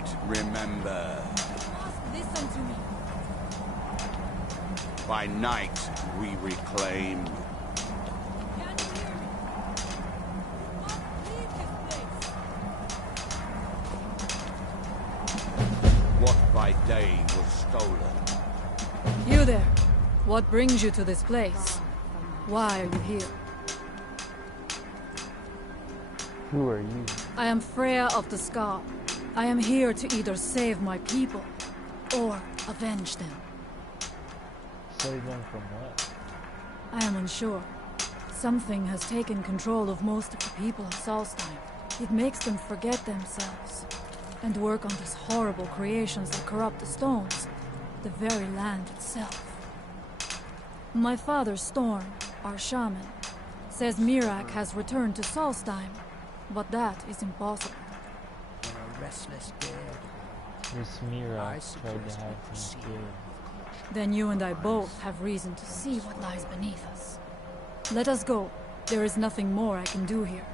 might remember. Listen to me. By night, we reclaim. Can you hear me? You must leave this place. What by day was stolen. You there. What brings you to this place? Why are you here? Who are you? I am Freya of the Scar. I am here to either save my people or avenge them. Save them from what? I am unsure. Something has taken control of most of the people of Solstheim. It makes them forget themselves and work on these horrible creations that corrupt the stones, the very land itself. My father, Storm, our shaman, says Mirak has returned to Solstheim, but that is impossible. On a restless day. This Mira tried to have me killed. Then you and I both have reason to see what lies beneath us. Let us go. There is nothing more I can do here.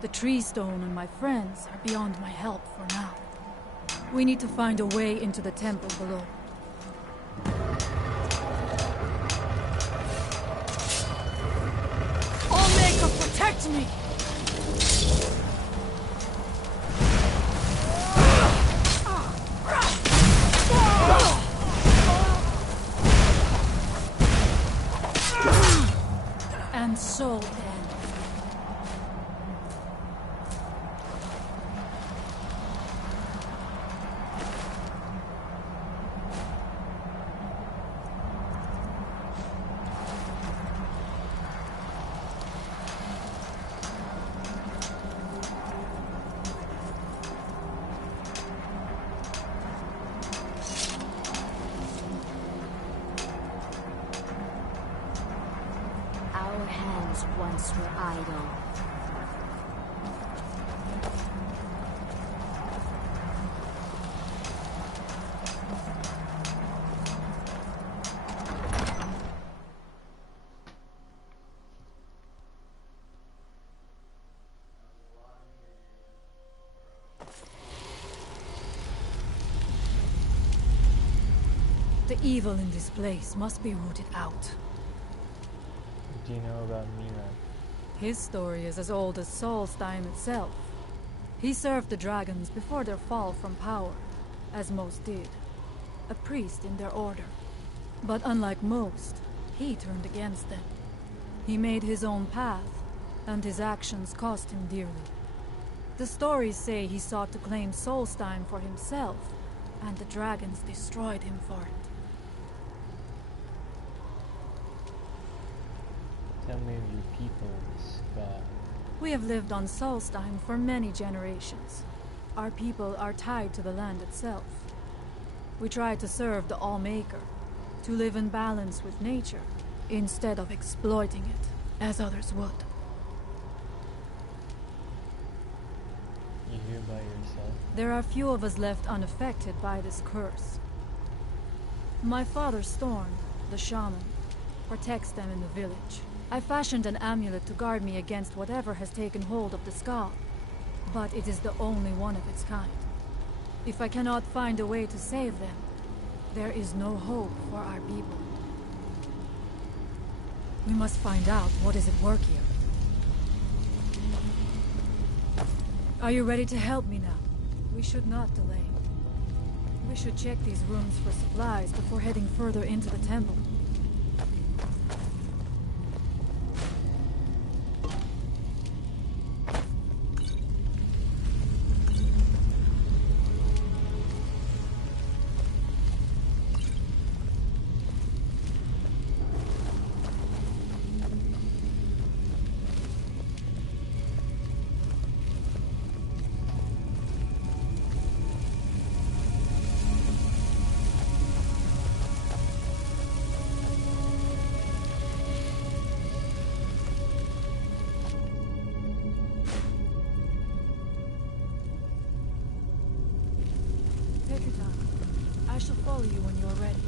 The tree stone and my friends are beyond my help for now. We need to find a way into the temple below. Omega, protect me! And so then. Our hands once were idle. The evil in this place must be rooted out. What do you know about Mira? His story is as old as Solstheim itself. He served the dragons before their fall from power, as most did. A priest in their order. But unlike most, he turned against them. He made his own path, and his actions cost him dearly. The stories say he sought to claim Solstheim for himself, and the dragons destroyed him for it. Tell me of your people, the Scar. We have lived on Solstheim for many generations. Our people are tied to the land itself. We try to serve the All-Maker, to live in balance with nature, instead of exploiting it, as others would. You here by yourself? There are few of us left unaffected by this curse. My father, Storm, the shaman, protects them in the village. I fashioned an amulet to guard me against whatever has taken hold of the skull, but it is the only one of its kind. If I cannot find a way to save them, there is no hope for our people. We must find out what is at work here. Are you ready to help me now? We should not delay. We should check these rooms for supplies before heading further into the temple. Take your time. I shall follow you when you're ready.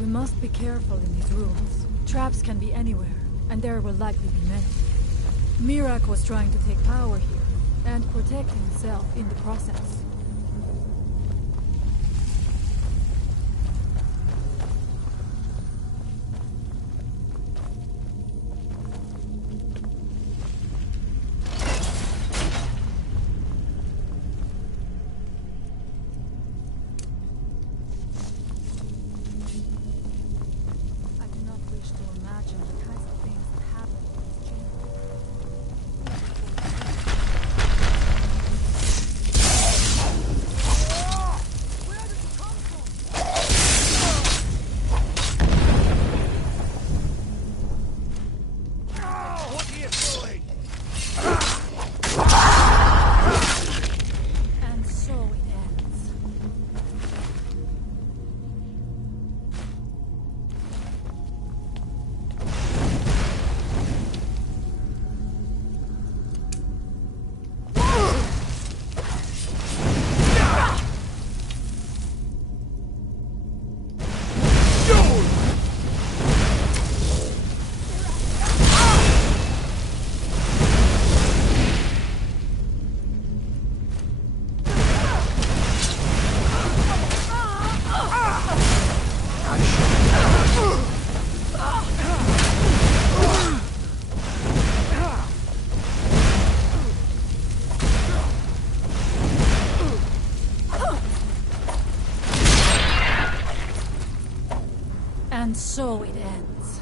We must be careful in these rooms. Traps can be anywhere, and there will likely be many. Mirak was trying to take power here, and protect himself in the process. And so it ends.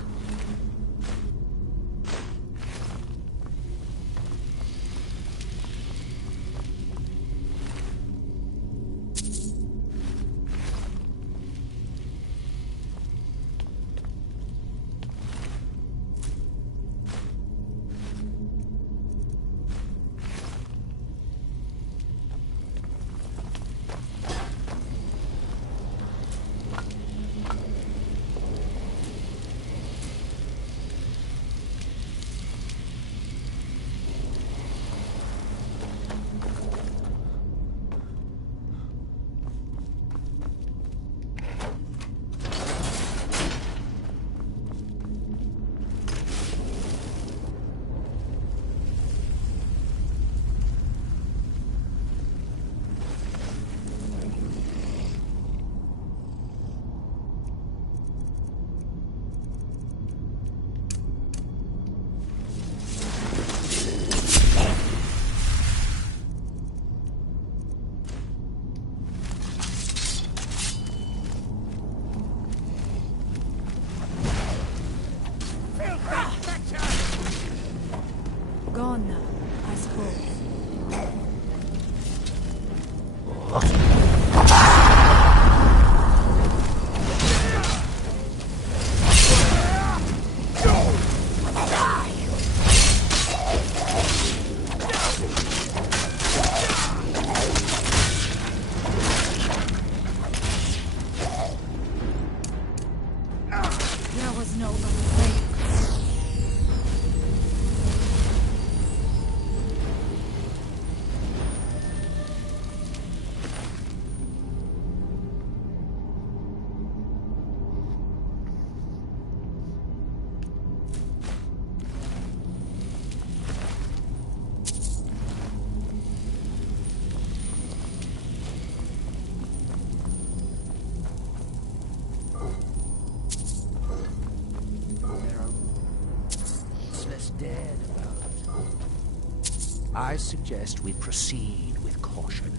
Gone now, I suppose. There was no other way. Dead about. I suggest we proceed with caution.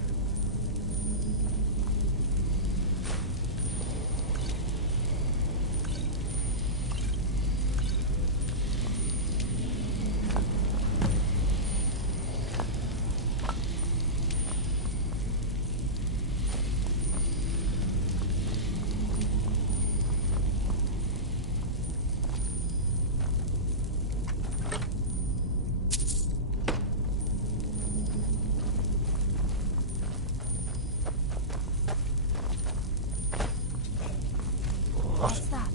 What's that?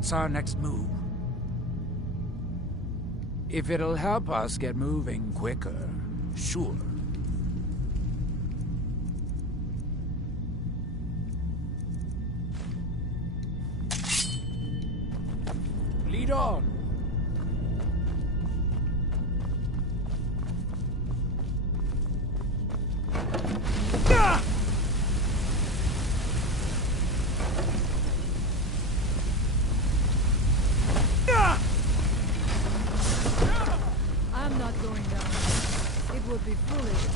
What's our next move? If it'll help us get moving quicker, sure. Lead on! I'm not going down. It would be foolish to...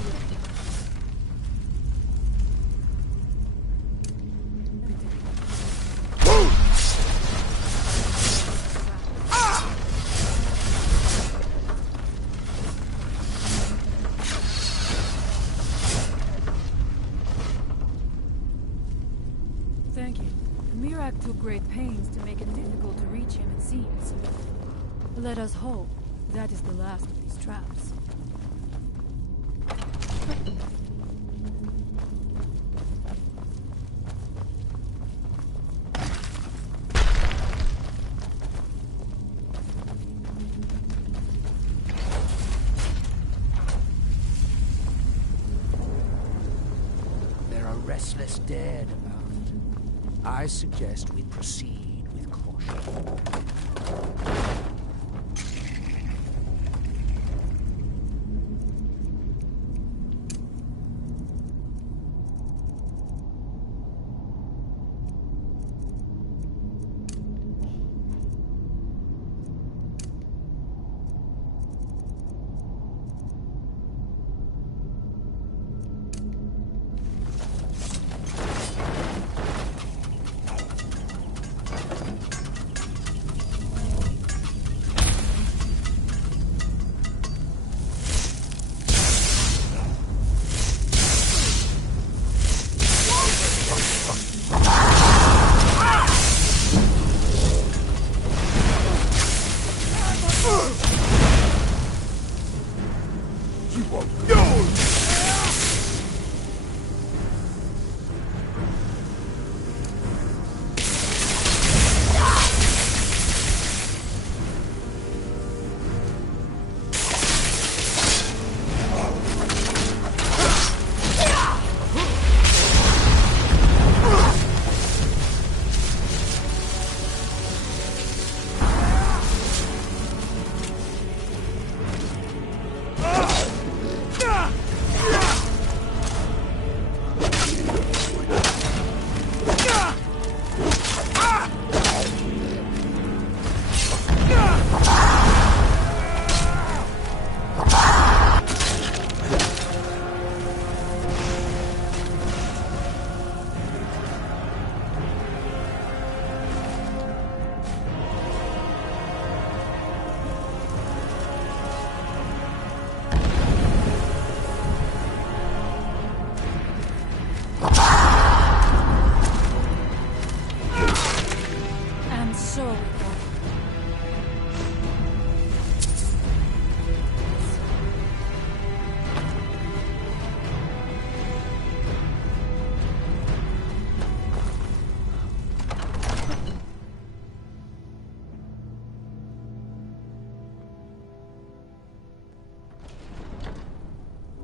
Thank you. Mirak took great pains to make it difficult to reach him, it seems. Let us hope that is the last of these traps. There are restless dead about. I suggest we proceed with caution.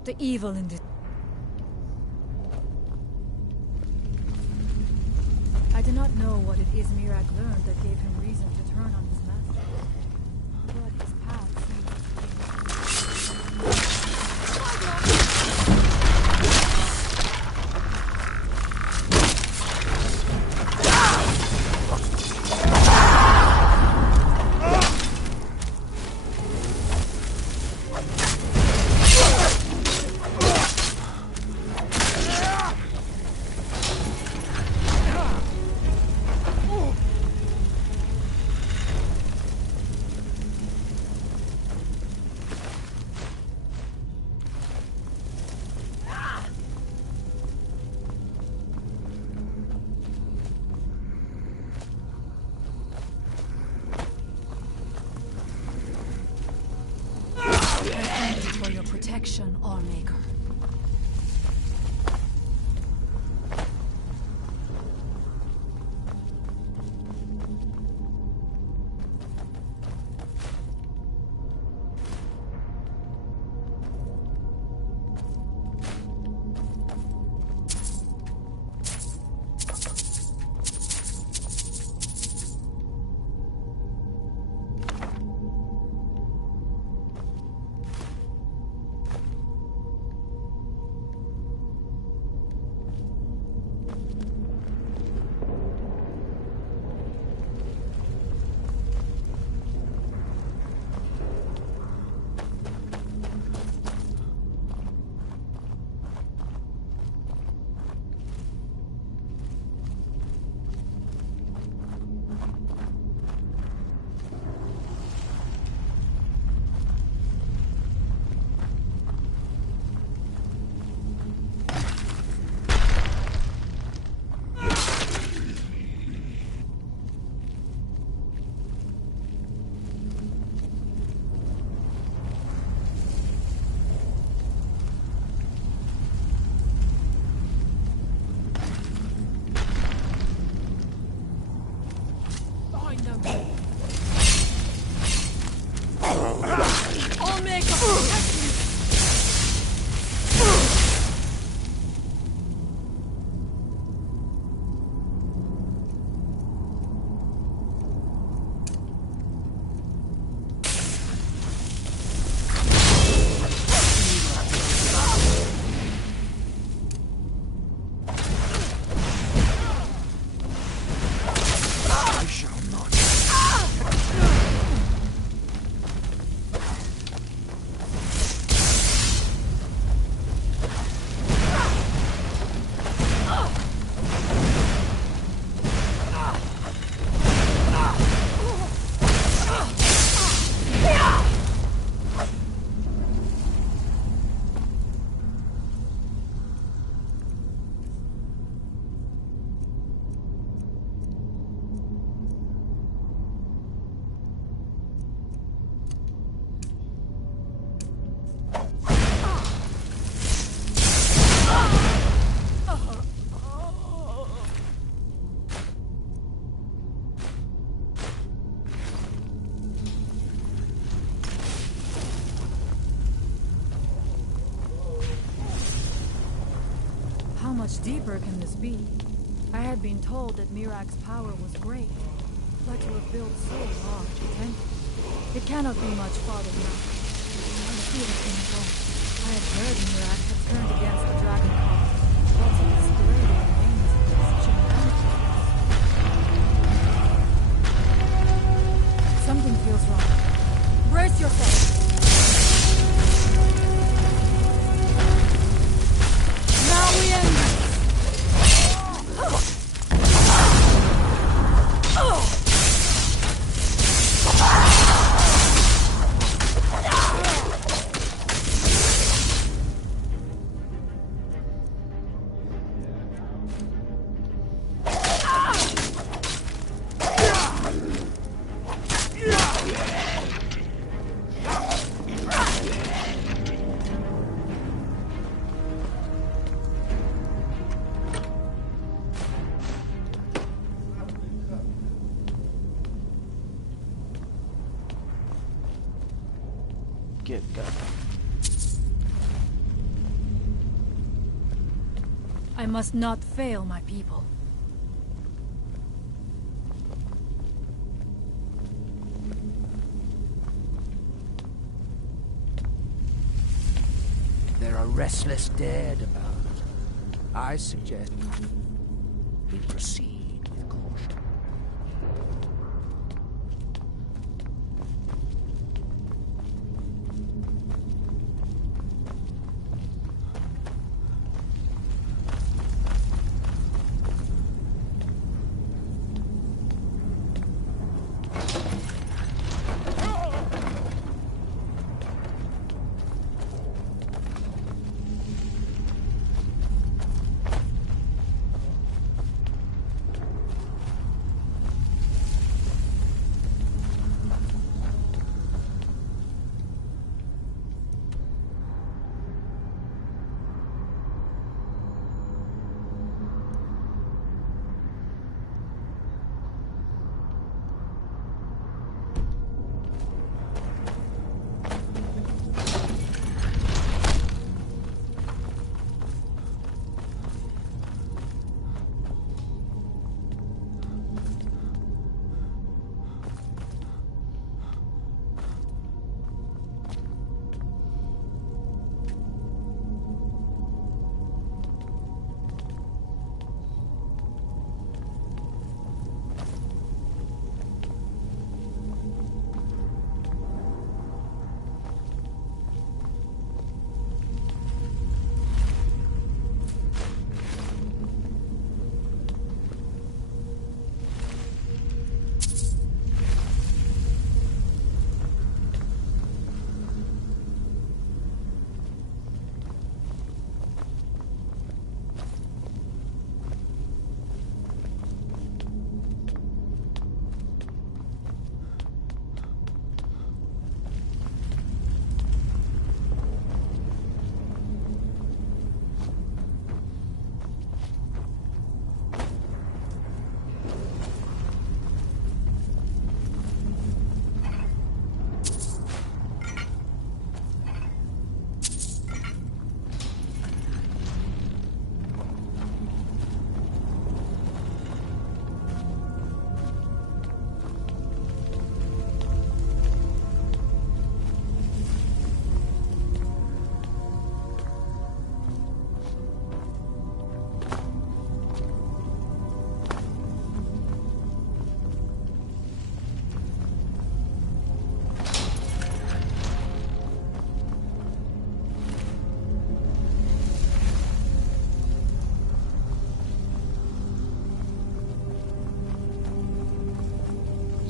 The evil in this... I do not know what it is Mirak learned that gave him reason to turn on his master. But his path for your protection, Allmaker. much deeper can this be? I had been told that Mirak's power was great, but to have built so large a temple, it cannot be much farther now. I feel it in the bone. I had heard Mirak had turned against the dragon cult, but it is still the remains of its humanity. Something feels wrong. Brace yourself! Now we end this! Get going. I must not fail my people. There are restless dead about. I suggest we proceed with caution.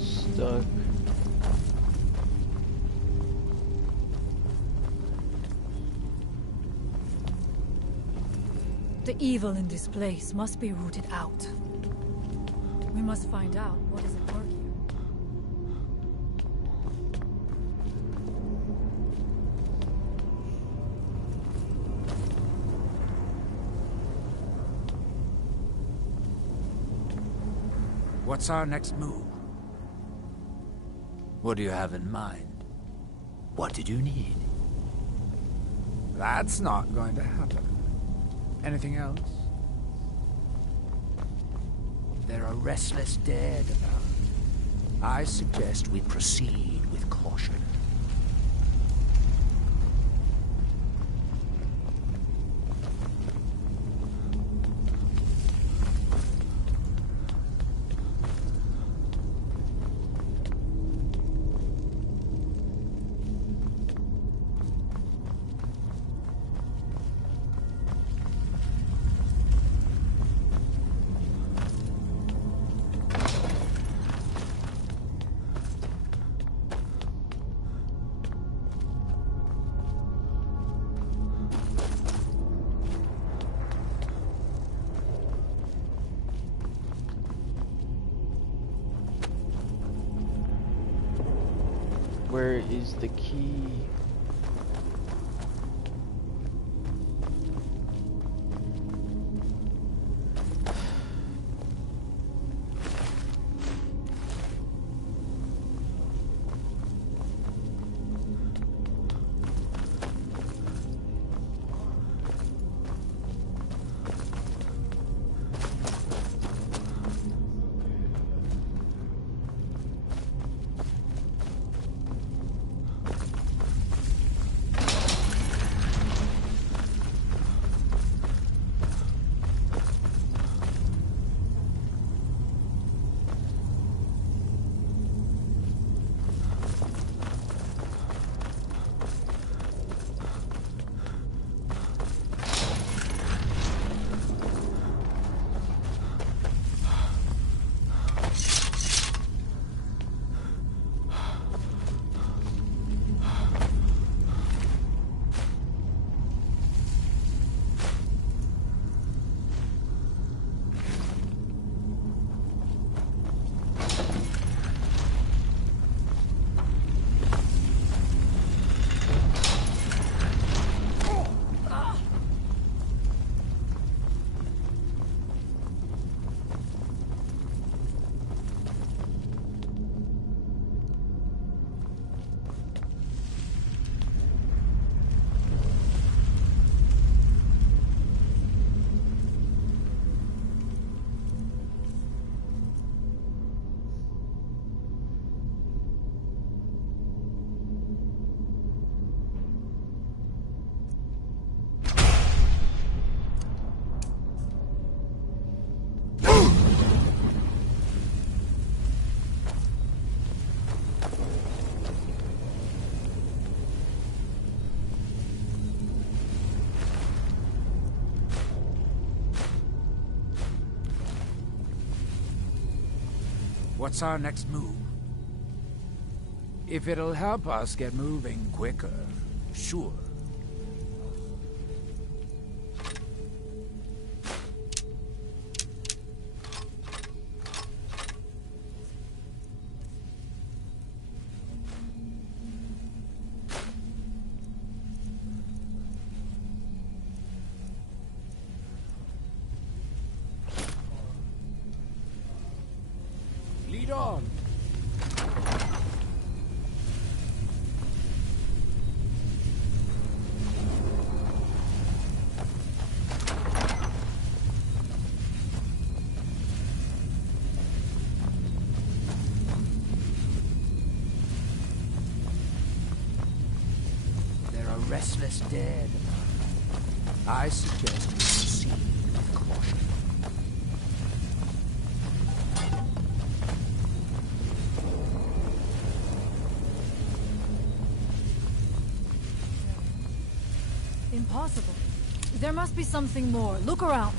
Stuck. The evil in this place must be rooted out. We must find out what is at work here. What's our next move? What do you have in mind? What did you need? That's not going to happen. Anything else? There are restless dead about. I suggest we proceed with caution. Where is the key? What's our next move? If it'll help us get moving quicker, sure. Lead on. There are restless dead. I suggest we proceed with caution. Impossible. There must be something more. Look around.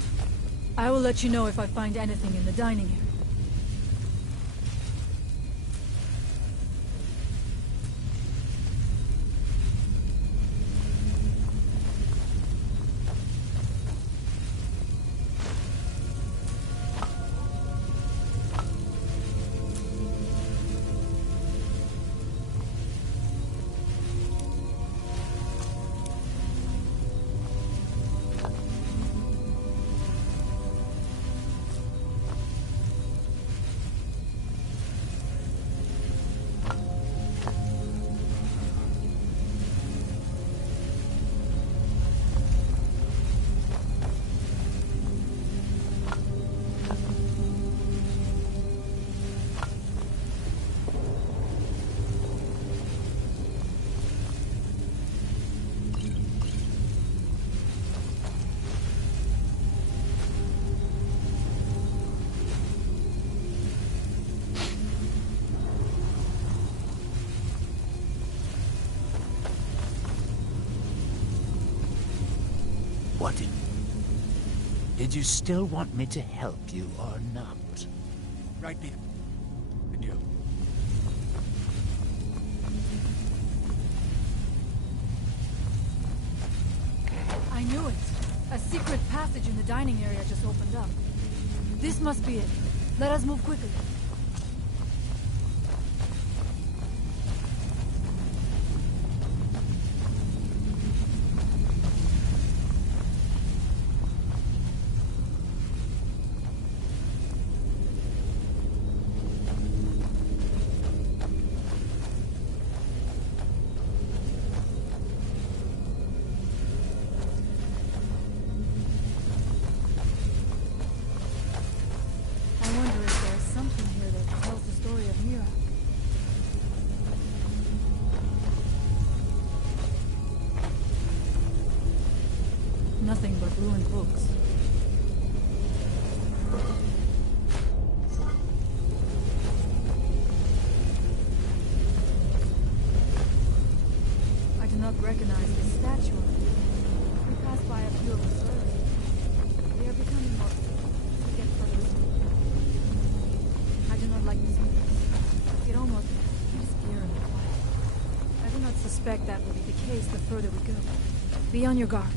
I will let you know if I find anything in the dining area. What did you still want me to help you or not? Right, Peter. And you? I knew it. A secret passage in the dining area just opened up. This must be it. Let us move quickly. Nothing but ruined books. I do not recognize this statue. We passed by a few of us earlier. They are becoming more as we get further. I do not like this place. It almost gives fear and quiet. I do not suspect that will be the case the further we go. Be on your guard.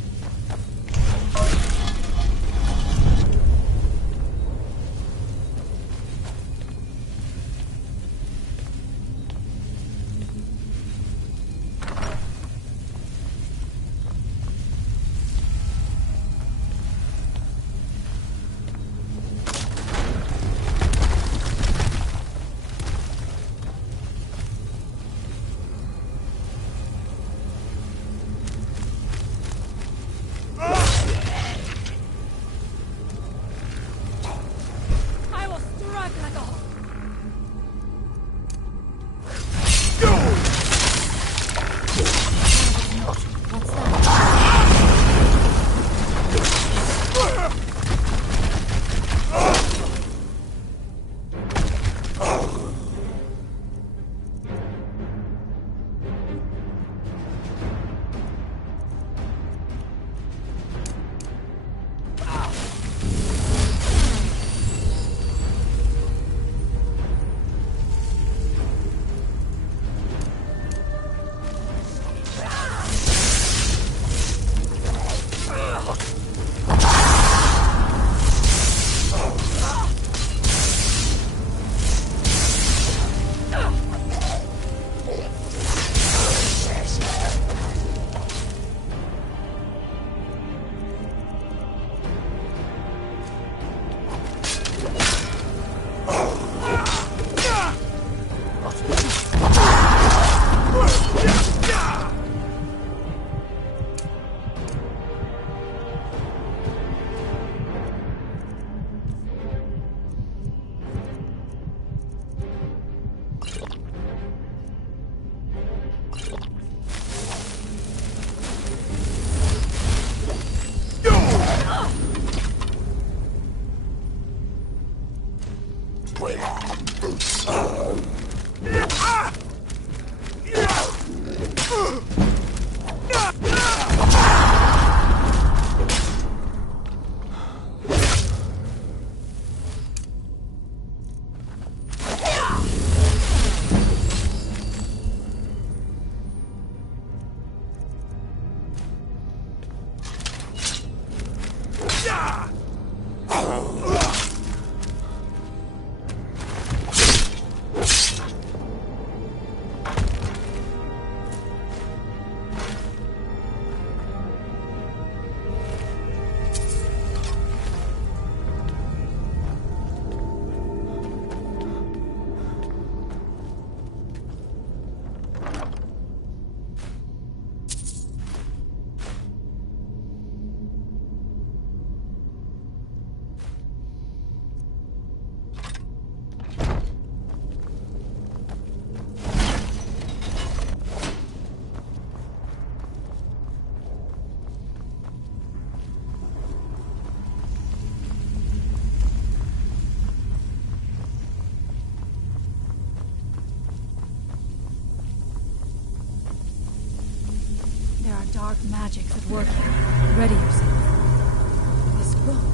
dark magics at work here. Ready yourself. This book,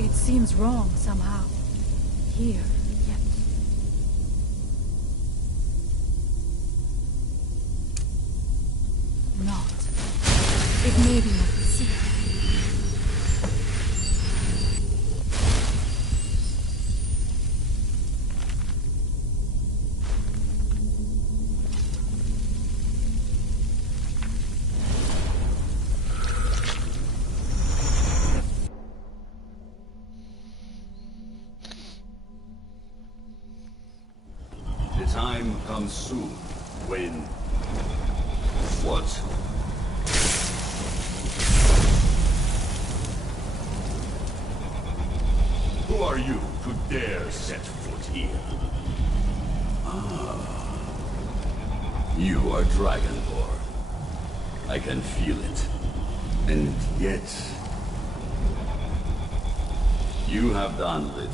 it seems wrong somehow. Here, yet. Not. It may be not the sea. The time comes soon when... What? Who are you to dare set foot here? Ah. You are Dragonborn. I can feel it. And yet... You have done little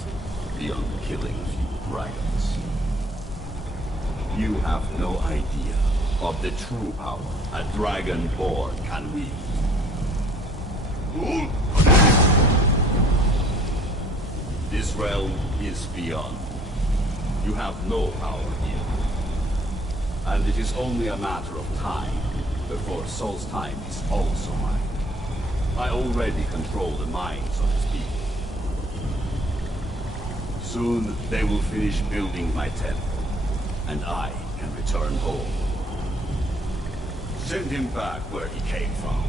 beyond killing a few dragons. You have no idea of the true power a Dragonborn can wield. This realm is beyond. You have no power here. And it is only a matter of time before Sol's time is also mine. I already control the minds of his people. Soon they will finish building my temple, and I can return home. Send him back where he came from.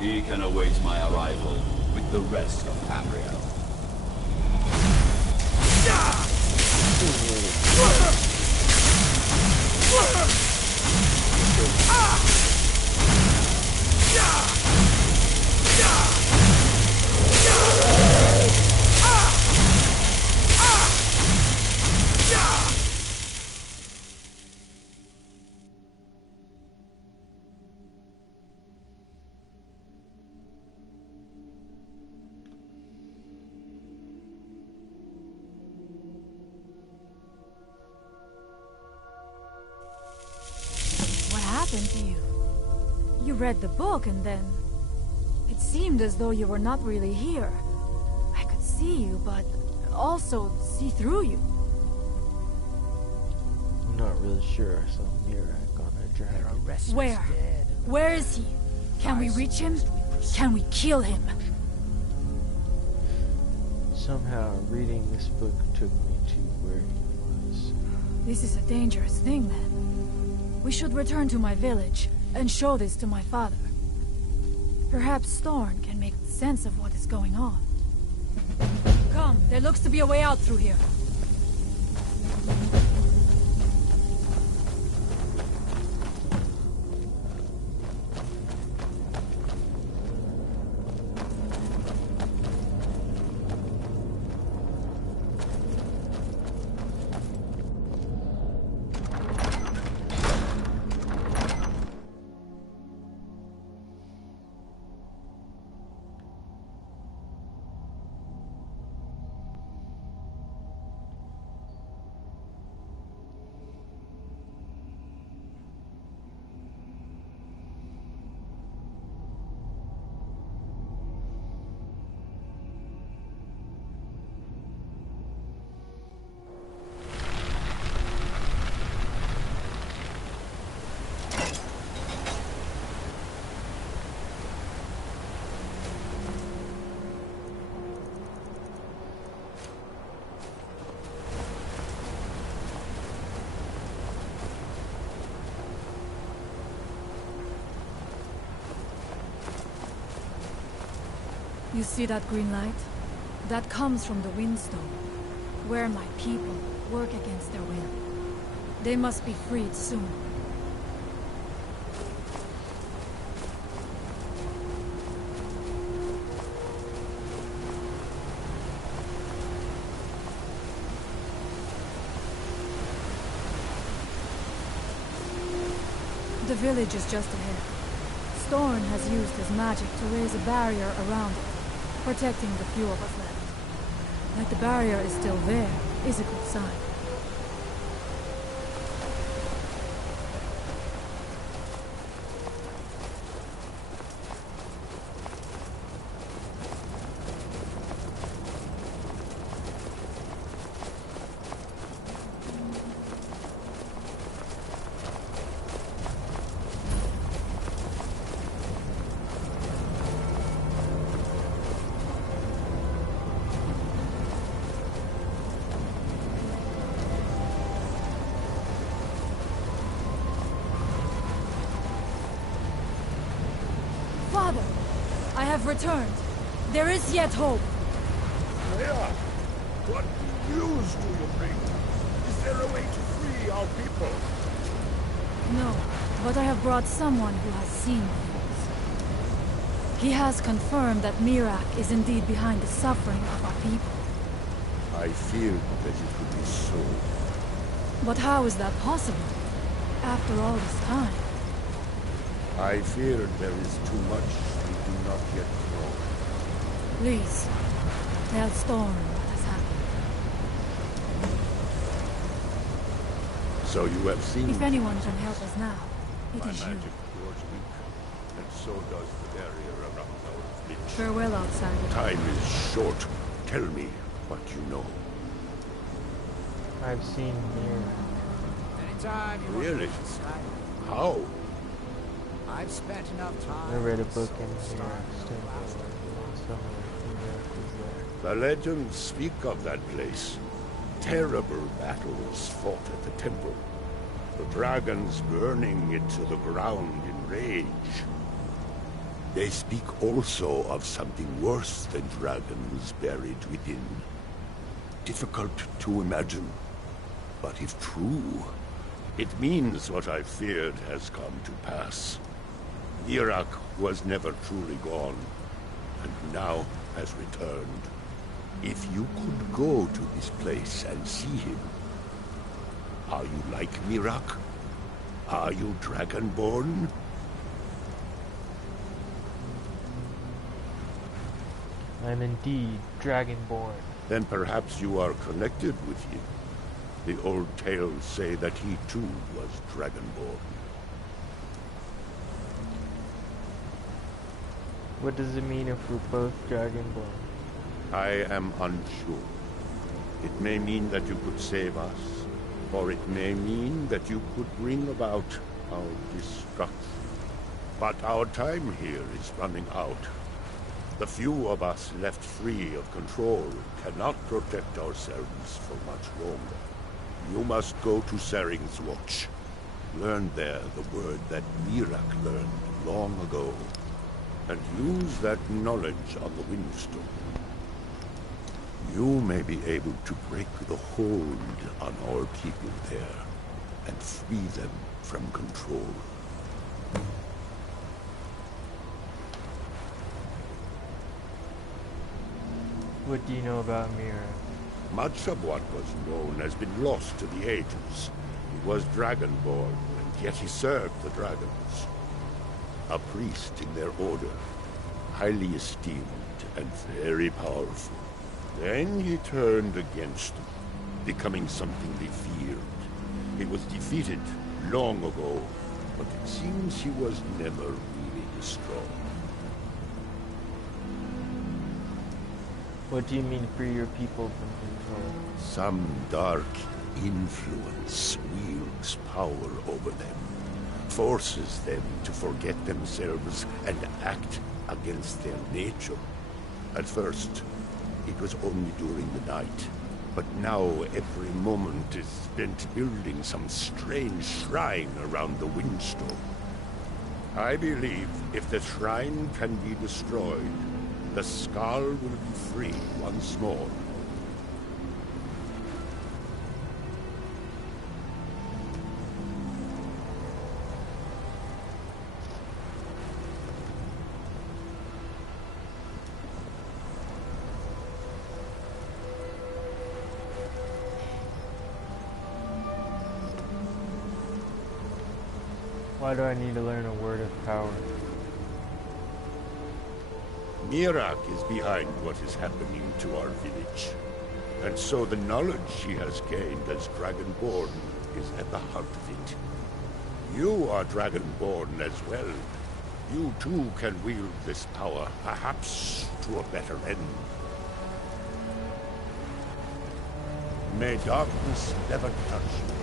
He can await my arrival with the rest of Tamriel. What happened to you? You read the book and then... It seemed as though you were not really here. I could see you, but also see through you. I'm not really sure, so I'm near gonna drag There are him. restless Where? dead in the Where is he? Can we reach him? Can we kill him? Somehow, reading this book took me to where he was. This is a dangerous thing, then. We should return to my village and show this to my father. Perhaps Thorn can make sense of what is going on. Come, there looks to be a way out through here. You see that green light? That comes from the Windstone, where my people work against their will. They must be freed soon. The village is just ahead. Storn has used his magic to raise a barrier around it, protecting the few of us left. That the barrier is still there is a good sign. have returned. There is yet hope. Leia, what news do you bring? Is there a way to free our people? No, but I have brought someone who has seen things. He has confirmed that Mirak is indeed behind the suffering of our people. I feared that it would be so. But how is that possible? After all this time? I feared there is too much we do not yet know. Please, tell Storm what has happened. So you have seen If anyone can help us now, it my is you. magic grows weak, and so does the barrier around our village. Farewell, outsider. Time is short. Tell me what you know. I've seen Mir. Anytime you Really? want to style. How? I've spent enough time. I read a book in Style Mirak's temple. Somewhere Mirak is there. The legends speak of that place. Terrible battles fought at the temple. The dragons burning into the ground in rage. They speak also of something worse than dragons buried within. Difficult to imagine, but if true, it means what I feared has come to pass. Mirak was never truly gone, and now has returned. If you could go to this place and see him, are you like Mirak? Are you Dragonborn? I'm indeed Dragonborn. Then perhaps you are connected with him. The old tales say that he too was Dragonborn. What does it mean if we're both Dragonborn? I am unsure. It may mean that you could save us, or it may mean that you could bring about our destruction. But our time here is running out. The few of us left free of control cannot protect ourselves for much longer. You must go to Saring's Watch. Learn there the word that Mirak learned long ago, and use that knowledge on the Windstone. You may be able to break the hold on our people there, and free them from control. What do you know about Mira? Much of what was known has been lost to the ages. He was Dragonborn, and yet he served the dragons. A priest in their order, highly esteemed and very powerful. Then he turned against them, becoming something they feared. He was defeated long ago, but it seems he was never really destroyed. What do you mean free your people from control? Some dark influence wields power over them, forces them to forget themselves and act against their nature. At first, it was only during the night, but now every moment is spent building some strange shrine around the Windstone. I believe if the shrine can be destroyed, the Skull will be free once more. Why do I need to learn a word of power? Mirak is behind what is happening to our village. And so the knowledge she has gained as Dragonborn is at the heart of it. You are Dragonborn as well. You too can wield this power, perhaps to a better end. May darkness never touch you.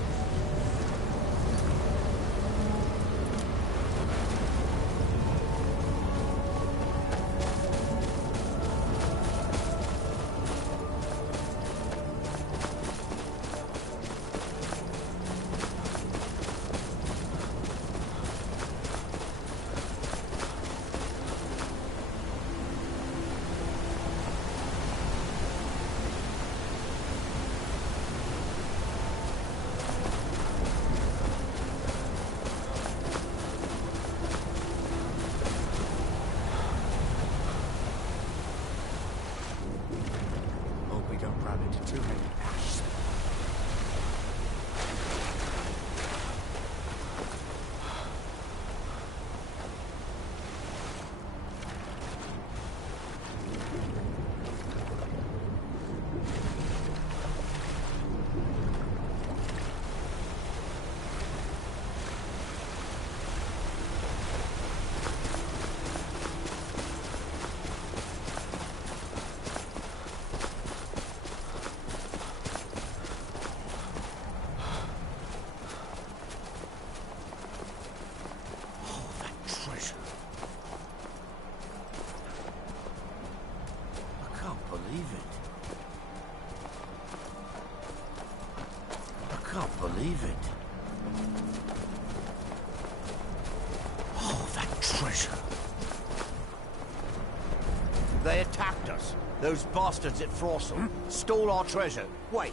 They attacked us. Those bastards at Frostle stole our treasure. Wait,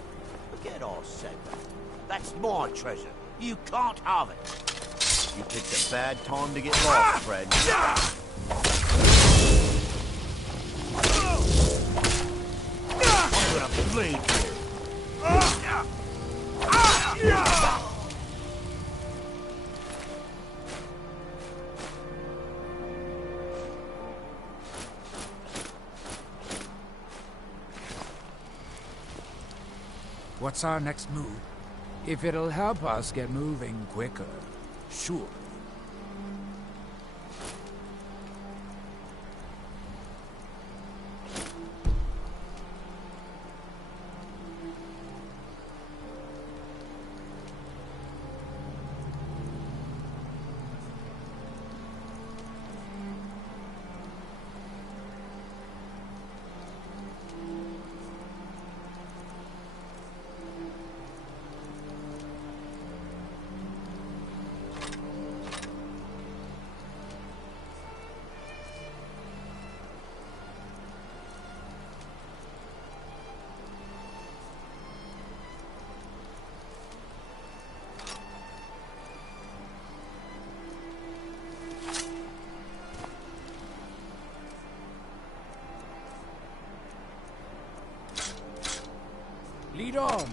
forget I said that. That's my treasure. You can't have it. You picked a bad time to get lost, friend. I'm gonna bleed you. What's our next move? If it'll help us get moving quicker, sure. Lead on!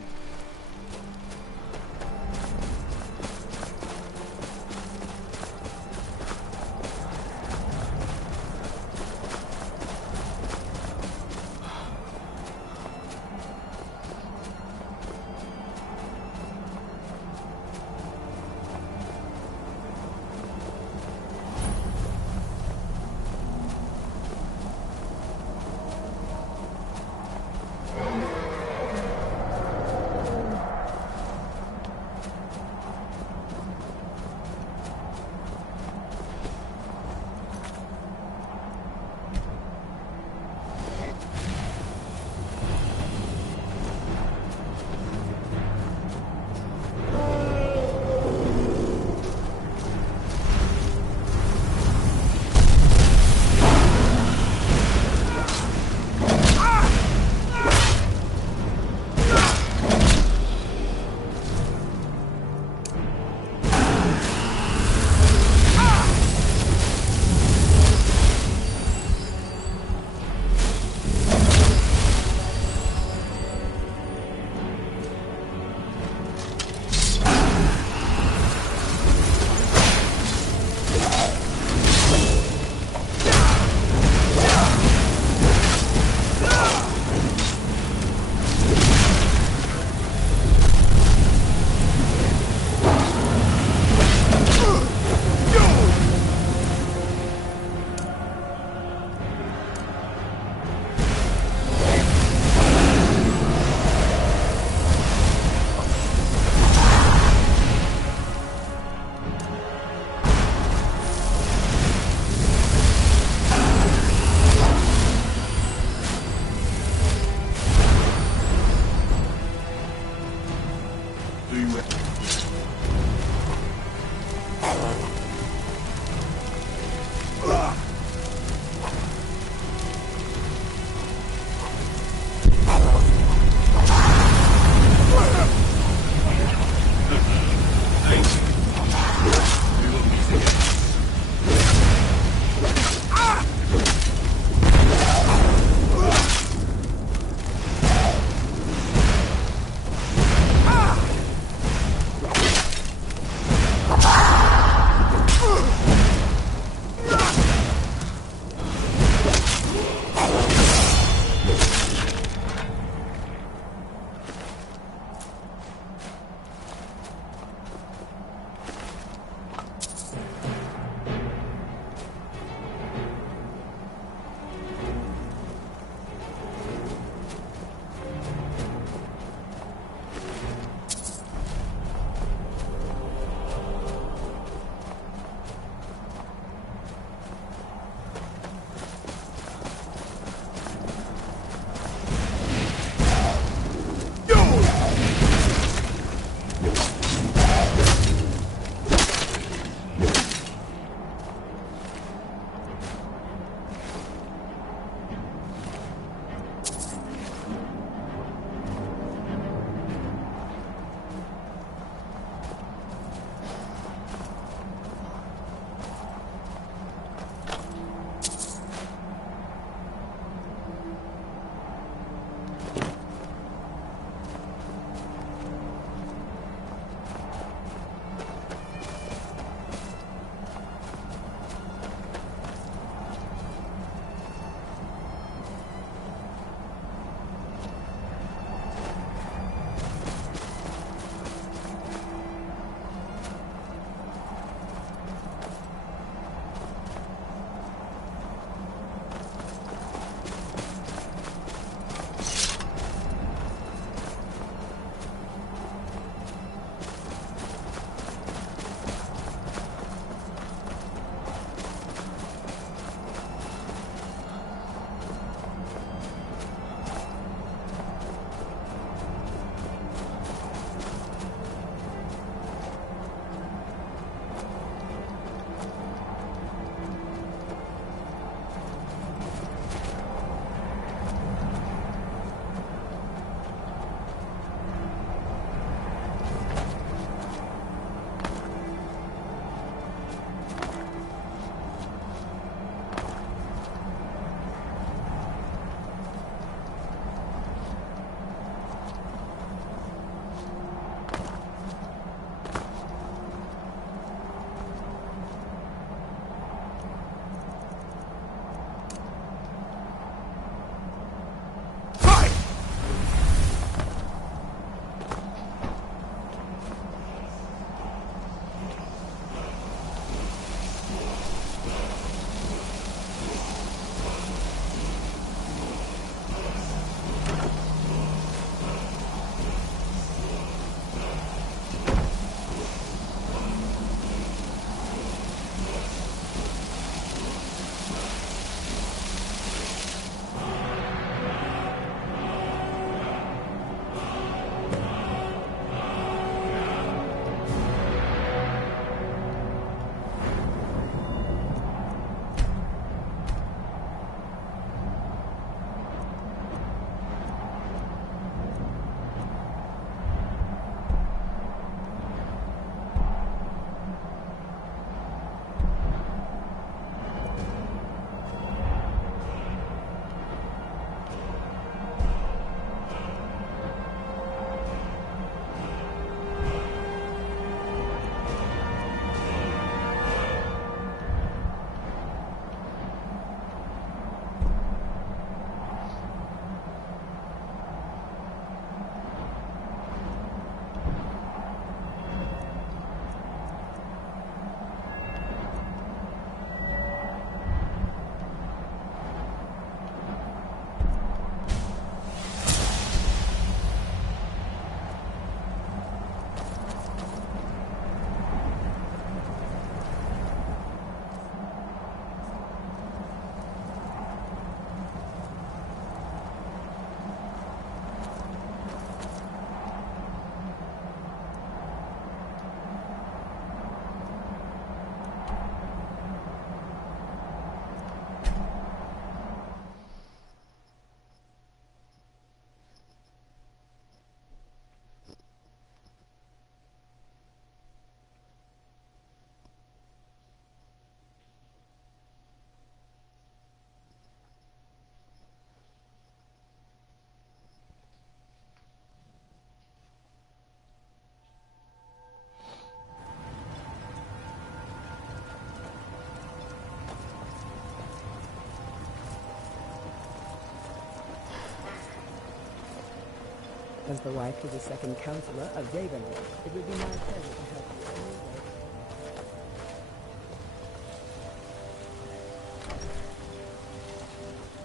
As the wife to the second counselor of Ravenwood, it would be my pleasure to help you in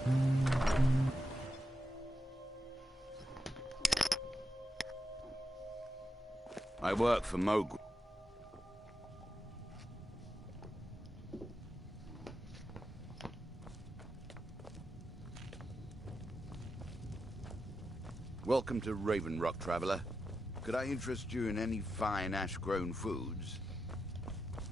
any way. I work for Mogul. Welcome to Raven Rock, traveler. Could I interest you in any fine ash-grown foods?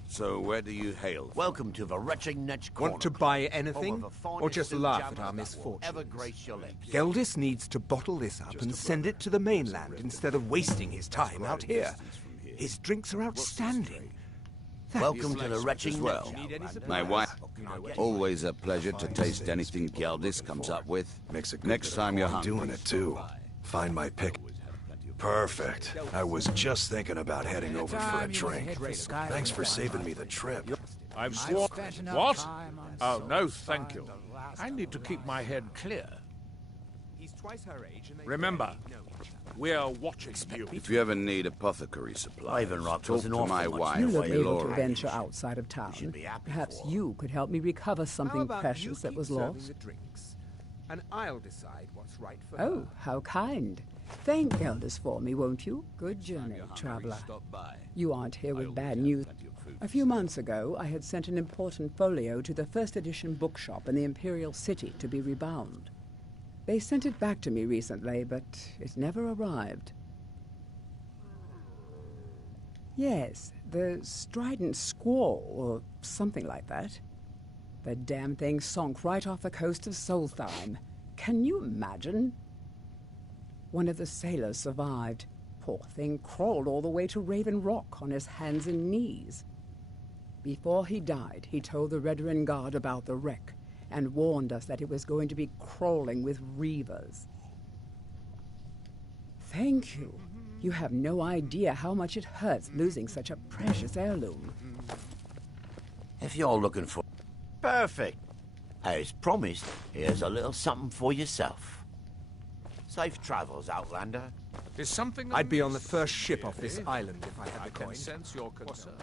So, where do you hail from? Welcome to the wretched Netch Corner. Want to buy anything? Or just laugh at our misfortunes? Ever grace your lips. Geldis needs to bottle this up and send it to the mainland instead of wasting his time out here. His drinks are outstanding. Welcome to the wretched well. My wife. Always a pleasure to taste anything Geldis comes up with. Next time you're hungry. Doing it too. Find my pick. Perfect. I was just thinking about heading over for a drink. Thanks for saving me the trip. I've sworn. What? Oh, no, thank you. I need to keep my head clear. Remember, we're watching you. If you ever need apothecary supplies, Raven Rock talk was an to awful my lot wife, You look able to Laura. venture outside of town. Perhaps you could help me recover something precious that was lost. And I'll decide what's right for Oh, how kind. Thank Geldis for me, won't you? Good journey, traveler. You aren't here with bad news. A few months ago, I had sent an important folio to the first edition bookshop in the Imperial City to be rebound. They sent it back to me recently, but it never arrived. Yes, the Strident Squall, or something like that. The damn thing sunk right off the coast of Solstheim. Can you imagine? One of the sailors survived. Poor thing crawled all the way to Raven Rock on his hands and knees. Before he died, he told the Redoran Guard about the wreck and warned us that it was going to be crawling with reavers. Thank you. You have no idea how much it hurts losing such a precious heirloom. If you're looking for... Perfect. As promised, here's a little something for yourself. Safe travels, Outlander. Is something I'd be on the amiss first ship off here? this island if I had I the can coin. sense your concern.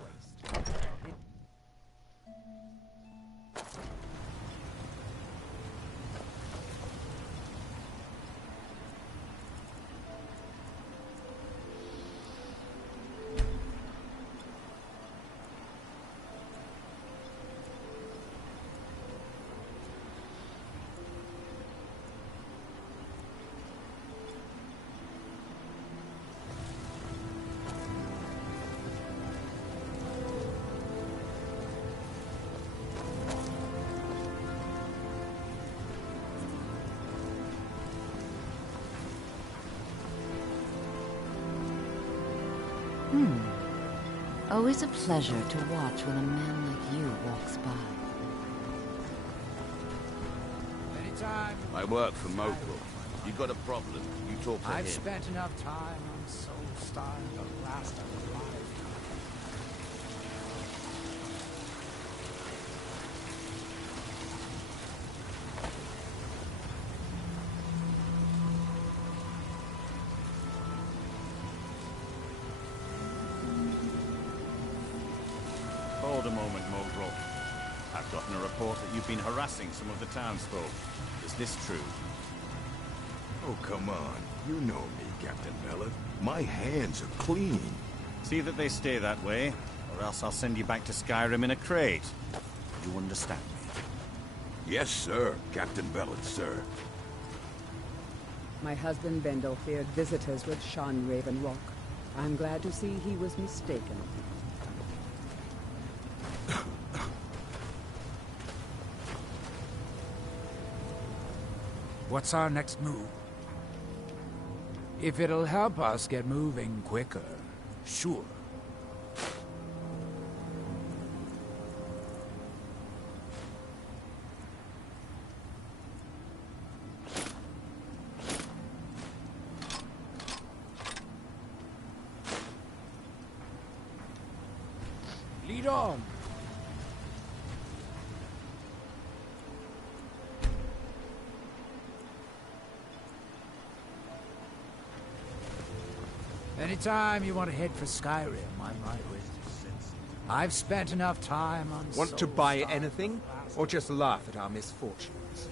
Always a pleasure to watch when a man like you walks by. Anytime. I work for Mogul. You got a problem, you talk to I've him. spent enough time on Solstheim to last a lifetime. Hold a moment, Mogul. I've gotten a report that you've been harassing some of the townsfolk. Is this true? Oh, come on. You know me, Captain Bellet. My hands are clean. See that they stay that way, or else I'll send you back to Skyrim in a crate. You understand me? Yes, sir, Captain Bellet, sir. My husband Bendel feared visitors would shun Raven Rock. I'm glad to see he was mistaken. What's our next move? If it'll help us get moving quicker, sure. Lead on. Anytime you want to head for Skyrim, I'm right with you. I've spent enough time on Want to buy anything, or just laugh at our misfortunes?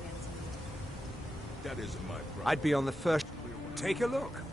That isn't my problem. I'd be on the first... Take a look.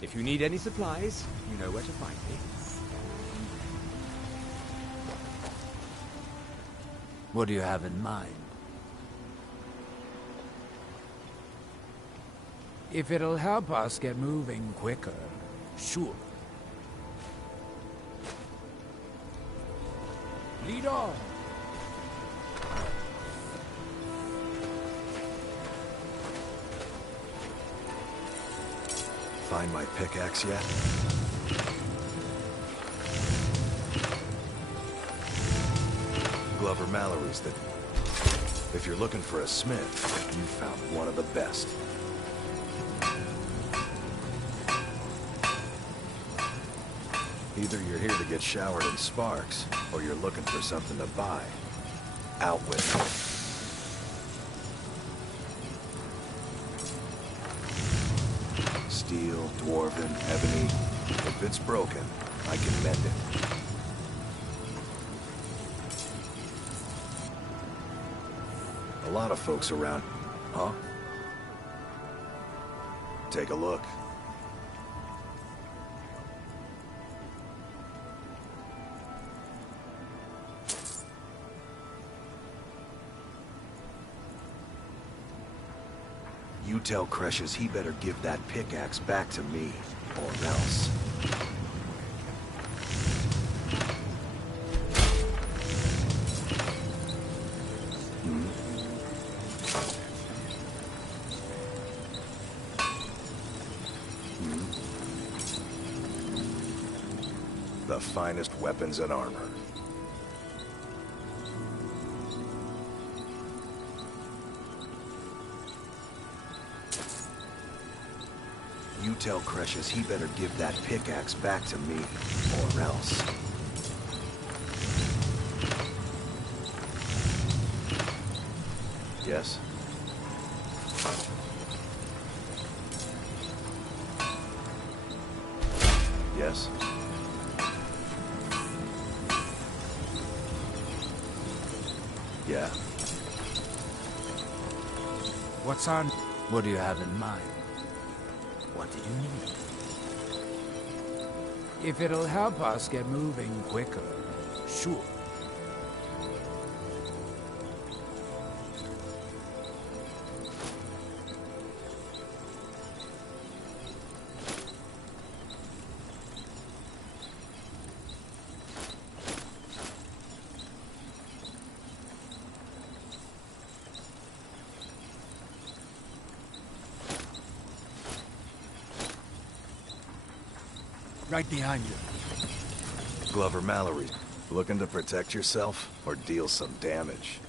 If you need any supplies, you know where to find me. What do you have in mind? If it'll help us get moving quicker, sure. Lead on! Find my pickaxe yet? Glover Mallory's the... If you're looking for a smith, you found one of the best. Either you're here to get showered in sparks, or you're looking for something to buy. Out with it. Steel, dwarven, ebony. If it's broken, I can mend it. A lot of folks around, huh? Take a look. You tell Crushes he better give that pickaxe back to me, or else. The finest weapons and armor. You tell Crushes he better give that pickaxe back to me, or else. Yes? Yes? Yeah. What's on? What do you have in mind? What did you need? If it'll help us get moving quicker, sure. Right behind you. Glover Mallory, looking to protect yourself or deal some damage?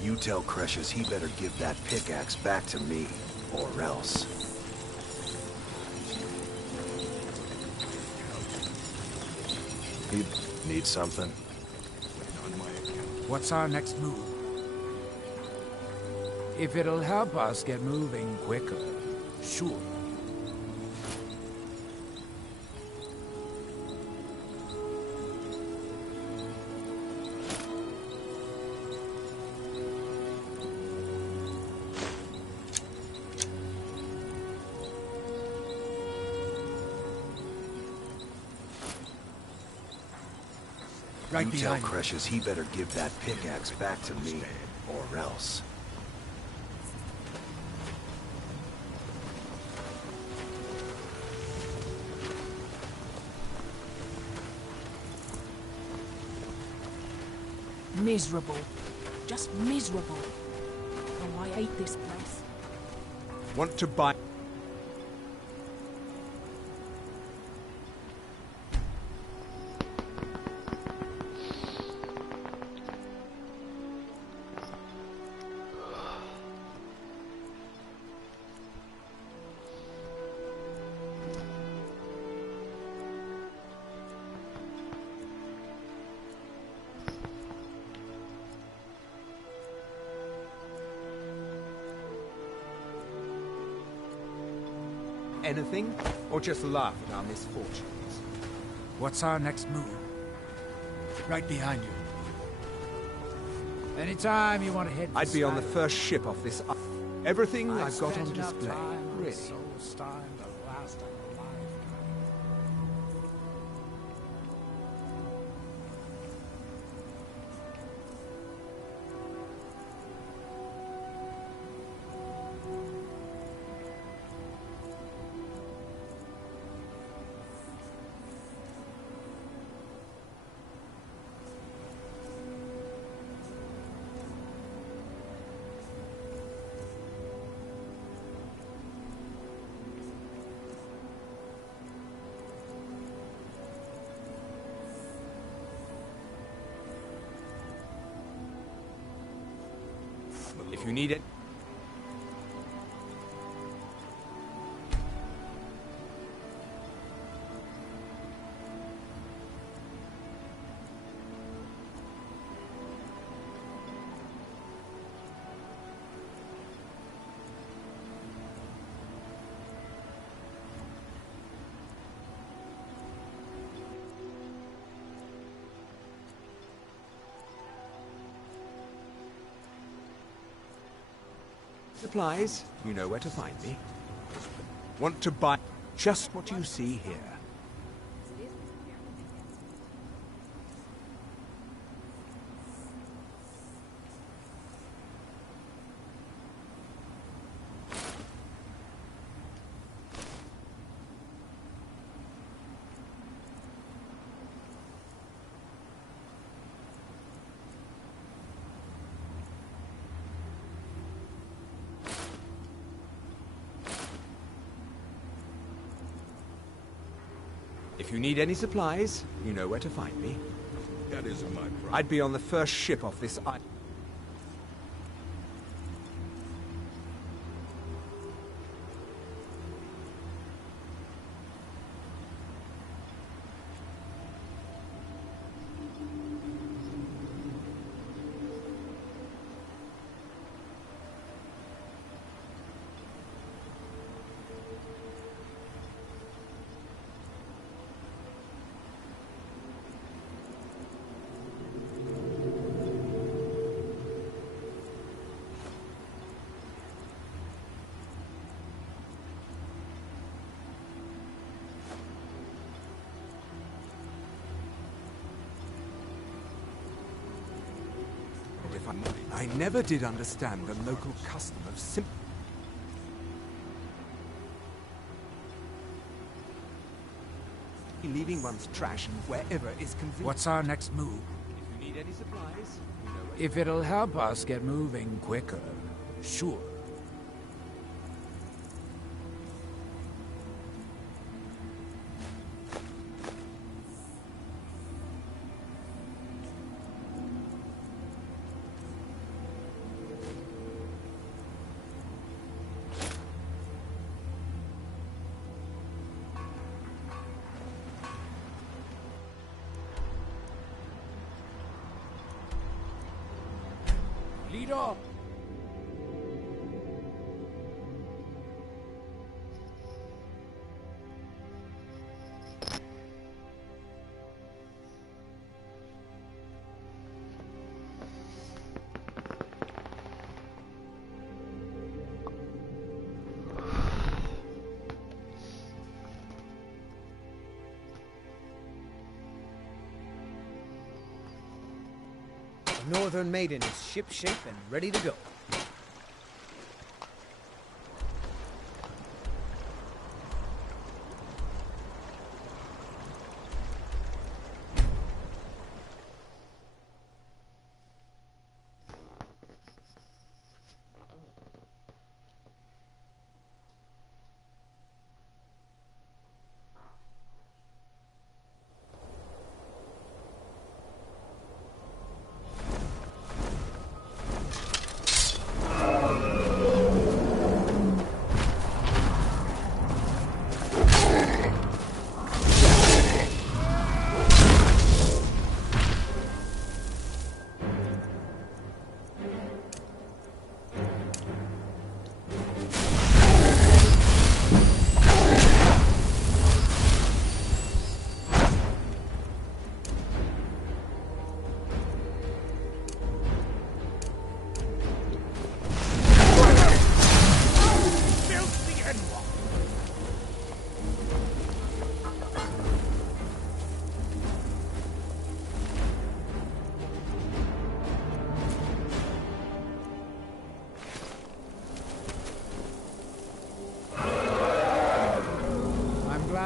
You tell Crushes he better give that pickaxe back to me, or else. You need something? What's our next move? If it'll help us get moving quicker, sure. Right You tell behind you. Precious he better give that pickaxe back to me, or else. Miserable. Just miserable. Oh, I hate this place. Want to buy... Anything? Or just laugh at our misfortunes? What's our next move? Right behind you. Anytime you want to head for I'd be on the Skyrim. first ship off this... Everything I've got on spent enough display. time on Really. Soul's time to last a lifetime. If you need it... Supplies, you know where to find me. Want to buy just what you see here. If you need any supplies, you know where to find me. That isn't my problem. I'd be on the first ship off this island. I never did understand the local custom of simply leaving one's trash wherever is convenient. What's our next move? If you need any supplies, you know where If it'll help us get moving quicker, sure. Leader! Northern Maiden is shipshape and ready to go.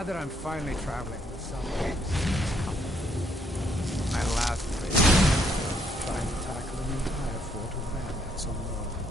That I'm finally traveling with someone my last trip, trying to tackle an entire fort of bandits on Northern.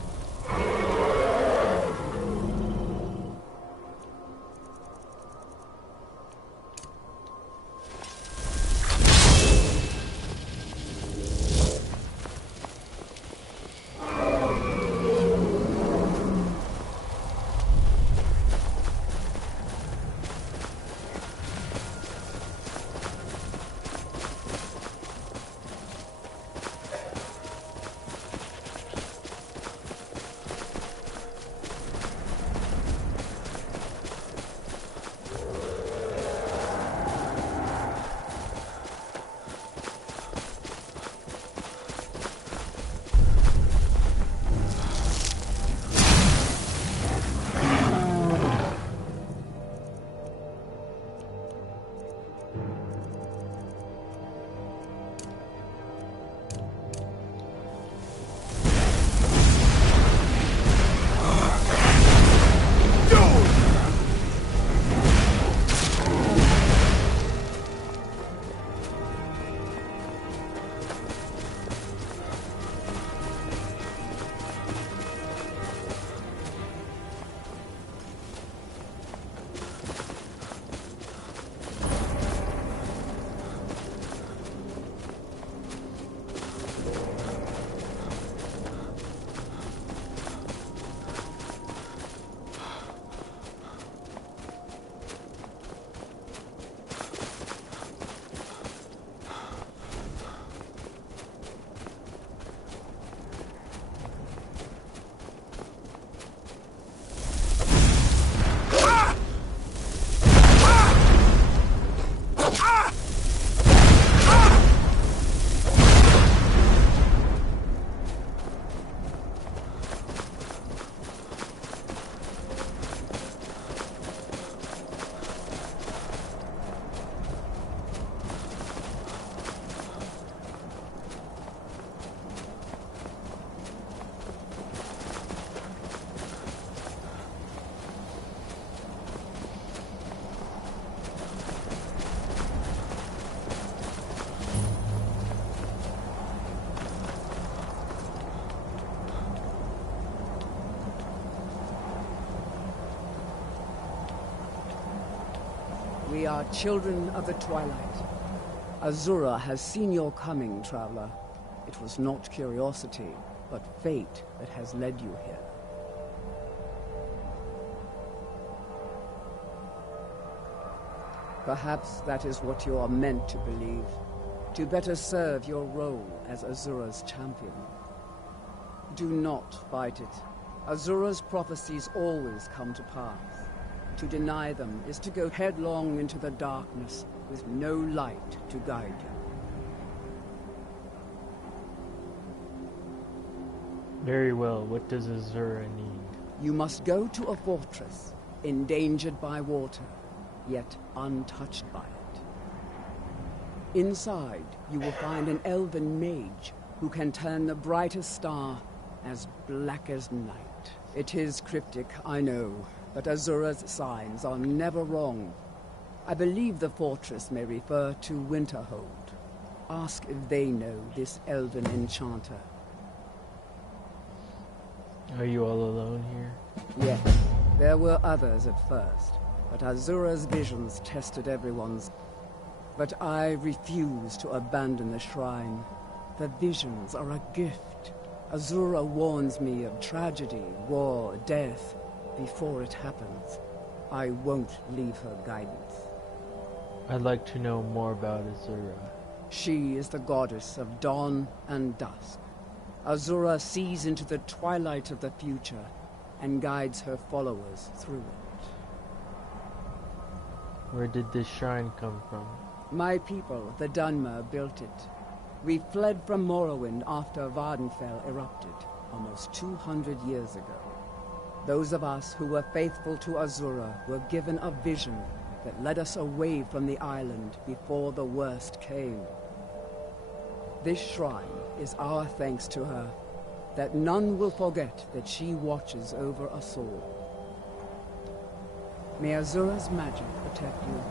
We are children of the Twilight. Azura has seen your coming, traveler. It was not curiosity, but fate that has led you here. Perhaps that is what you are meant to believe, to better serve your role as Azura's champion. Do not fight it. Azura's prophecies always come to pass. To deny them is to go headlong into the darkness with no light to guide you. Very well. What does Azura need? You must go to a fortress, endangered by water, yet untouched by it. Inside, you will find an elven mage who can turn the brightest star as black as night. It is cryptic, I know, but Azura's signs are never wrong. I believe the fortress may refer to Winterhold. Ask if they know this elven enchanter. Are you all alone here? Yes, there were others at first, but Azura's visions tested everyone's. But I refuse to abandon the shrine. The visions are a gift. Azura warns me of tragedy, war, death, before it happens. I won't leave her guidance. I'd like to know more about Azura. She is the goddess of dawn and dusk. Azura sees into the twilight of the future and guides her followers through it. Where did this shrine come from? My people, the Dunmer, built it. We fled from Morrowind after Vardenfell erupted, almost 200 years ago. Those of us who were faithful to Azura were given a vision that led us away from the island before the worst came. This shrine is our thanks to her, that none will forget that she watches over us all. May Azura's magic protect you.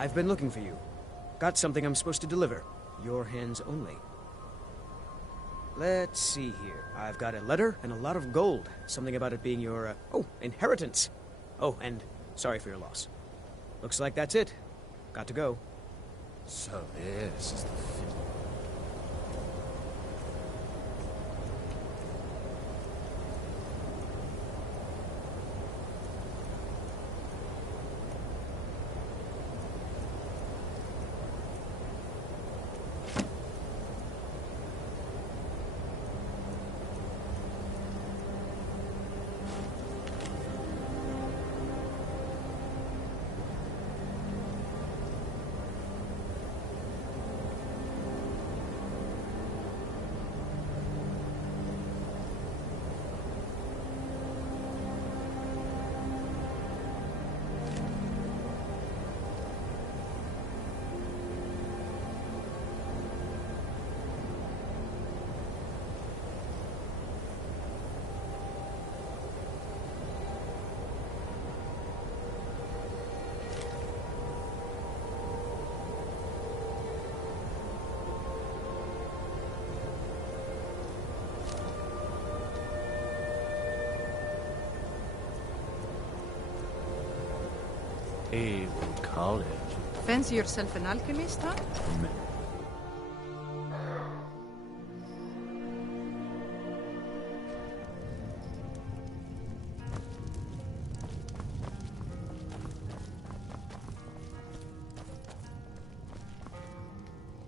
I've been looking for you. Got something I'm supposed to deliver. Your hands only. Let's see here. I've got a letter and a lot of gold. Something about it being your, inheritance. Oh, and sorry for your loss. Looks like that's it. Got to go. So this is the Avon College. Fancy yourself an alchemist, huh?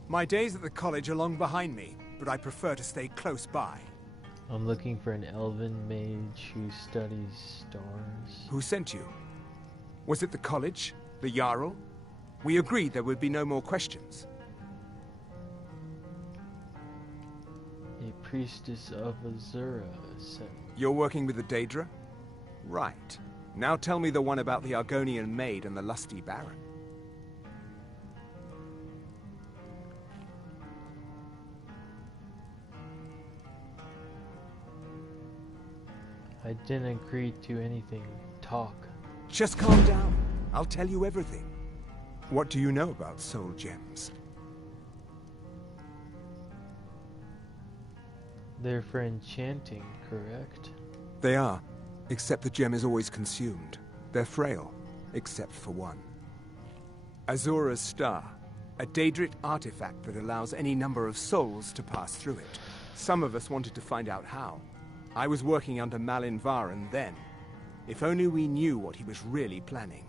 My days at the college are long behind me, but I prefer to stay close by. I'm looking for an elven mage who studies stars. Who sent you? Was it the college? The Jarl? We agreed there would be no more questions. A priestess of Azura sent. You're working with the Daedra? Right. Now tell me the one about the Argonian maid and the lusty baron. I didn't agree to anything. Talk. Just calm down. I'll tell you everything. What do you know about soul gems? They're for enchanting, correct? They are, except the gem is always consumed. They're frail, except for one. Azura's Star, a Daedric artifact that allows any number of souls to pass through it. Some of us wanted to find out how. I was working under Malin Varen then. If only we knew what he was really planning.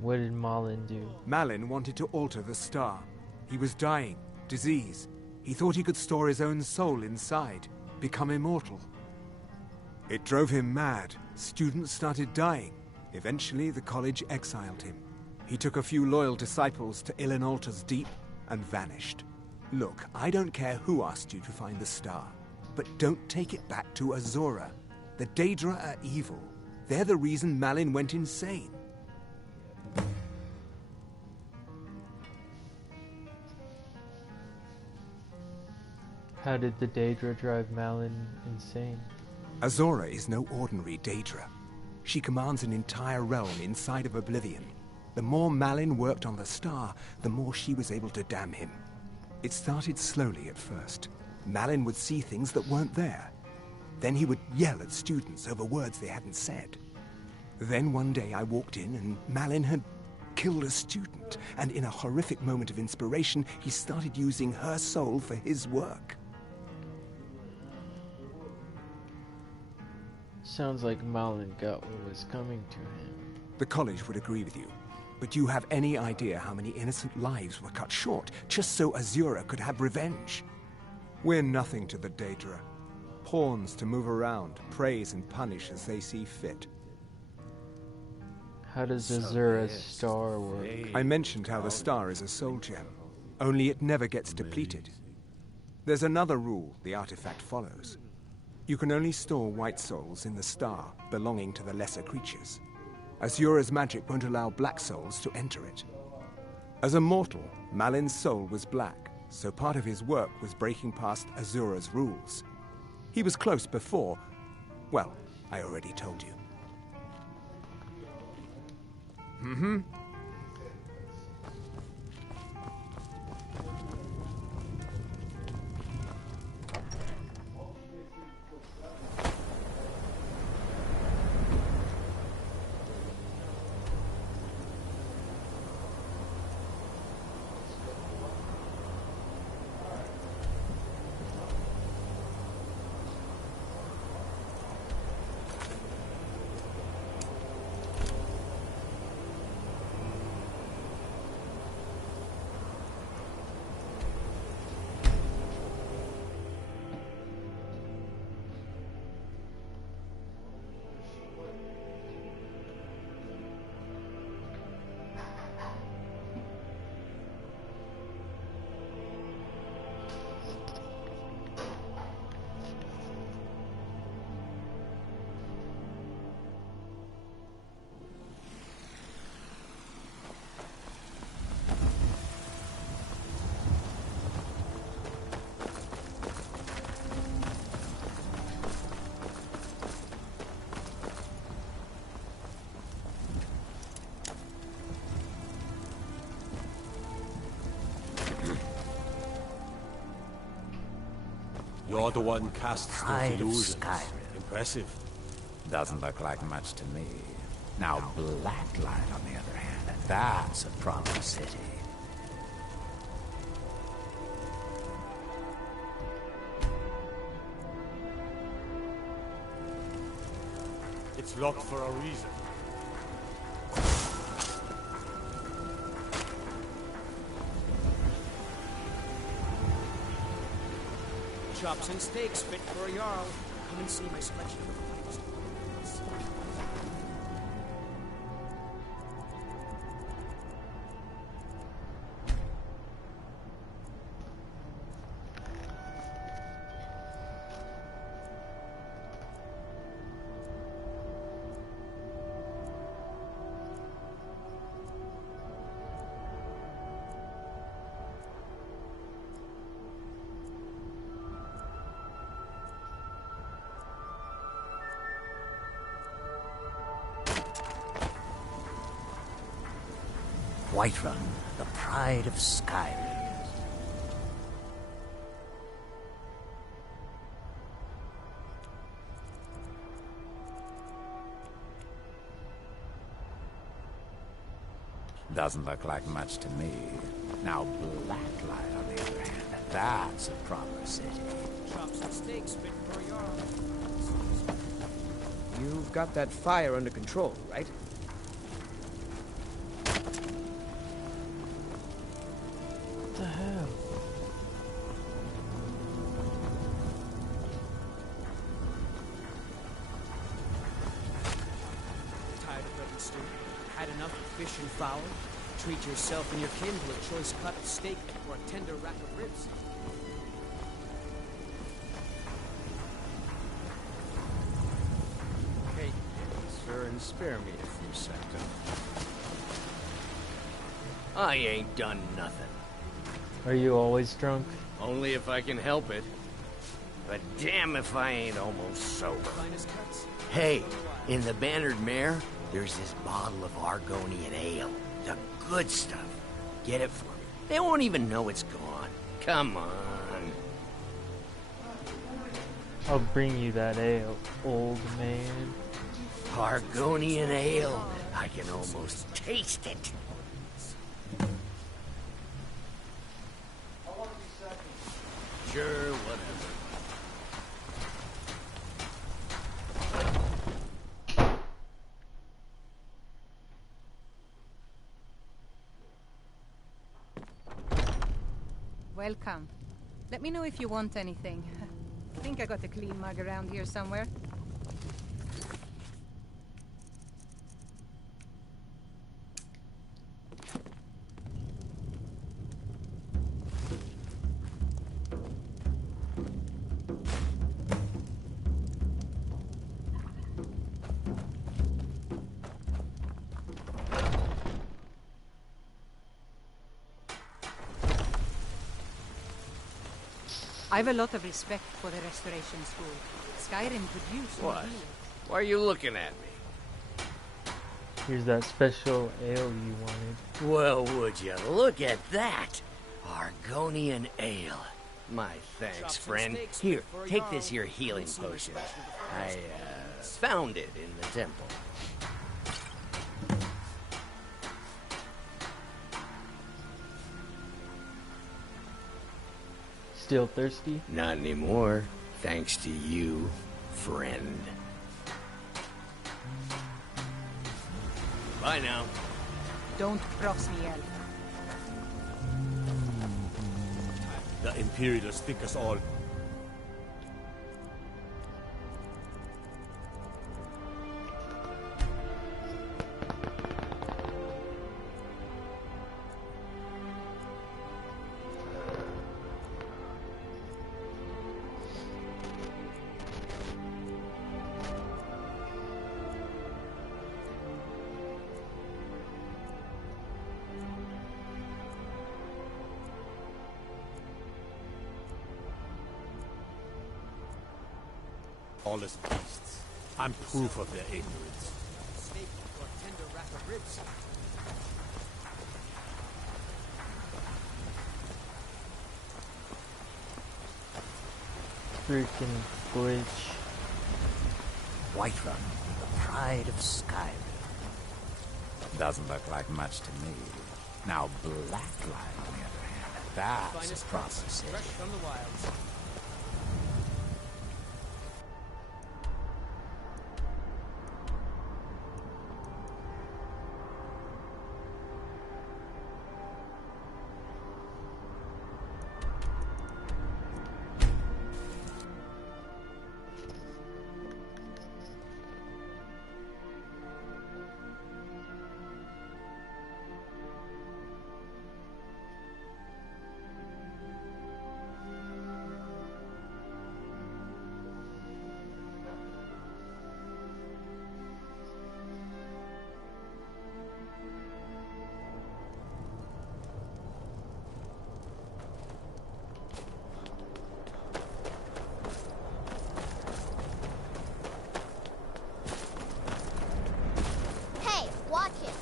What did Malin do? Malin wanted to alter the star. He was dying, disease. He thought he could store his own soul inside, become immortal. It drove him mad. Students started dying. Eventually, the college exiled him. He took a few loyal disciples to Ilinalta's deep and vanished. Look, I don't care who asked you to find the star, but don't take it back to Azora. The Daedra are evil. They're the reason Malin went insane. How did the Daedra drive Malin insane? Azora is no ordinary Daedra. She commands an entire realm inside of Oblivion. The more Malin worked on the star, the more she was able to damn him. It started slowly at first. Malin would see things that weren't there. Then he would yell at students over words they hadn't said. Then one day I walked in and Malin had killed a student, and in a horrific moment of inspiration, he started using her soul for his work. Sounds like Malin got what was coming to him. The college would agree with you. But do you have any idea how many innocent lives were cut short just so Azura could have revenge? We're nothing to the Daedra. Pawns to move around, praise and punish as they see fit. How does Azura's star work? I mentioned how the star is a soul gem, only it never gets depleted. There's another rule the artifact follows. You can only store white souls in the star belonging to the lesser creatures. Azura's magic won't allow black souls to enter it. As a mortal, Malin's soul was black, so part of his work was breaking past Azura's rules. He was close before. Well, I already told you. Mm-hmm. You're the one casts those Pride of illusions. Skyrim. Impressive. Doesn't look like much to me. Now Blacklight, on the other hand, that's a proper city. It's locked for a reason. Chops and steaks fit for a Jarl. Come and see my selection of finest. Whiterun, the pride of Skyrim. Doesn't look like much to me. Now Blacklight, on the other hand, that's a proper city. Chops and steaks fit for a Jarl. You've got that fire under control, right? master. Had enough of fish and fowl? Treat yourself and your kin to a choice cut of steak or a tender rack of ribs. Hey, sir, and spare me a few seconds. I ain't done nothing. Are you always drunk? Only if I can help it. But damn if I ain't almost sober. Hey, in the Bannered Mare, there's this bottle of Argonian ale. The good stuff. Get it for me. They won't even know it's gone. Come on. I'll bring you that ale, old man. Argonian ale. I can almost taste it. Sure, whatever. Welcome. Let me know if you want anything. I think I got a clean mug around here somewhere. I've a lot of respect for the Restoration School. Skyrim could use more What? healing. Why are you looking at me? Here's that special ale you wanted. Well, would you look at that? Argonian ale. My thanks, friend. Here, take this here healing potion. I, found it in the temple. Still thirsty? Not anymore, thanks to you, friend. Bye now. Don't cross me, Elf. The Imperials think us all. Lawless beasts. I'm proof of their ignorance. Steak or a tender rack of ribs. Freaking glitch. Whiterun, the pride of Skyrim. Doesn't look like much to me. Now Blacklight, on the other hand, that's a Finest proper crops, city. fresh from the wilds. Hey, watch it.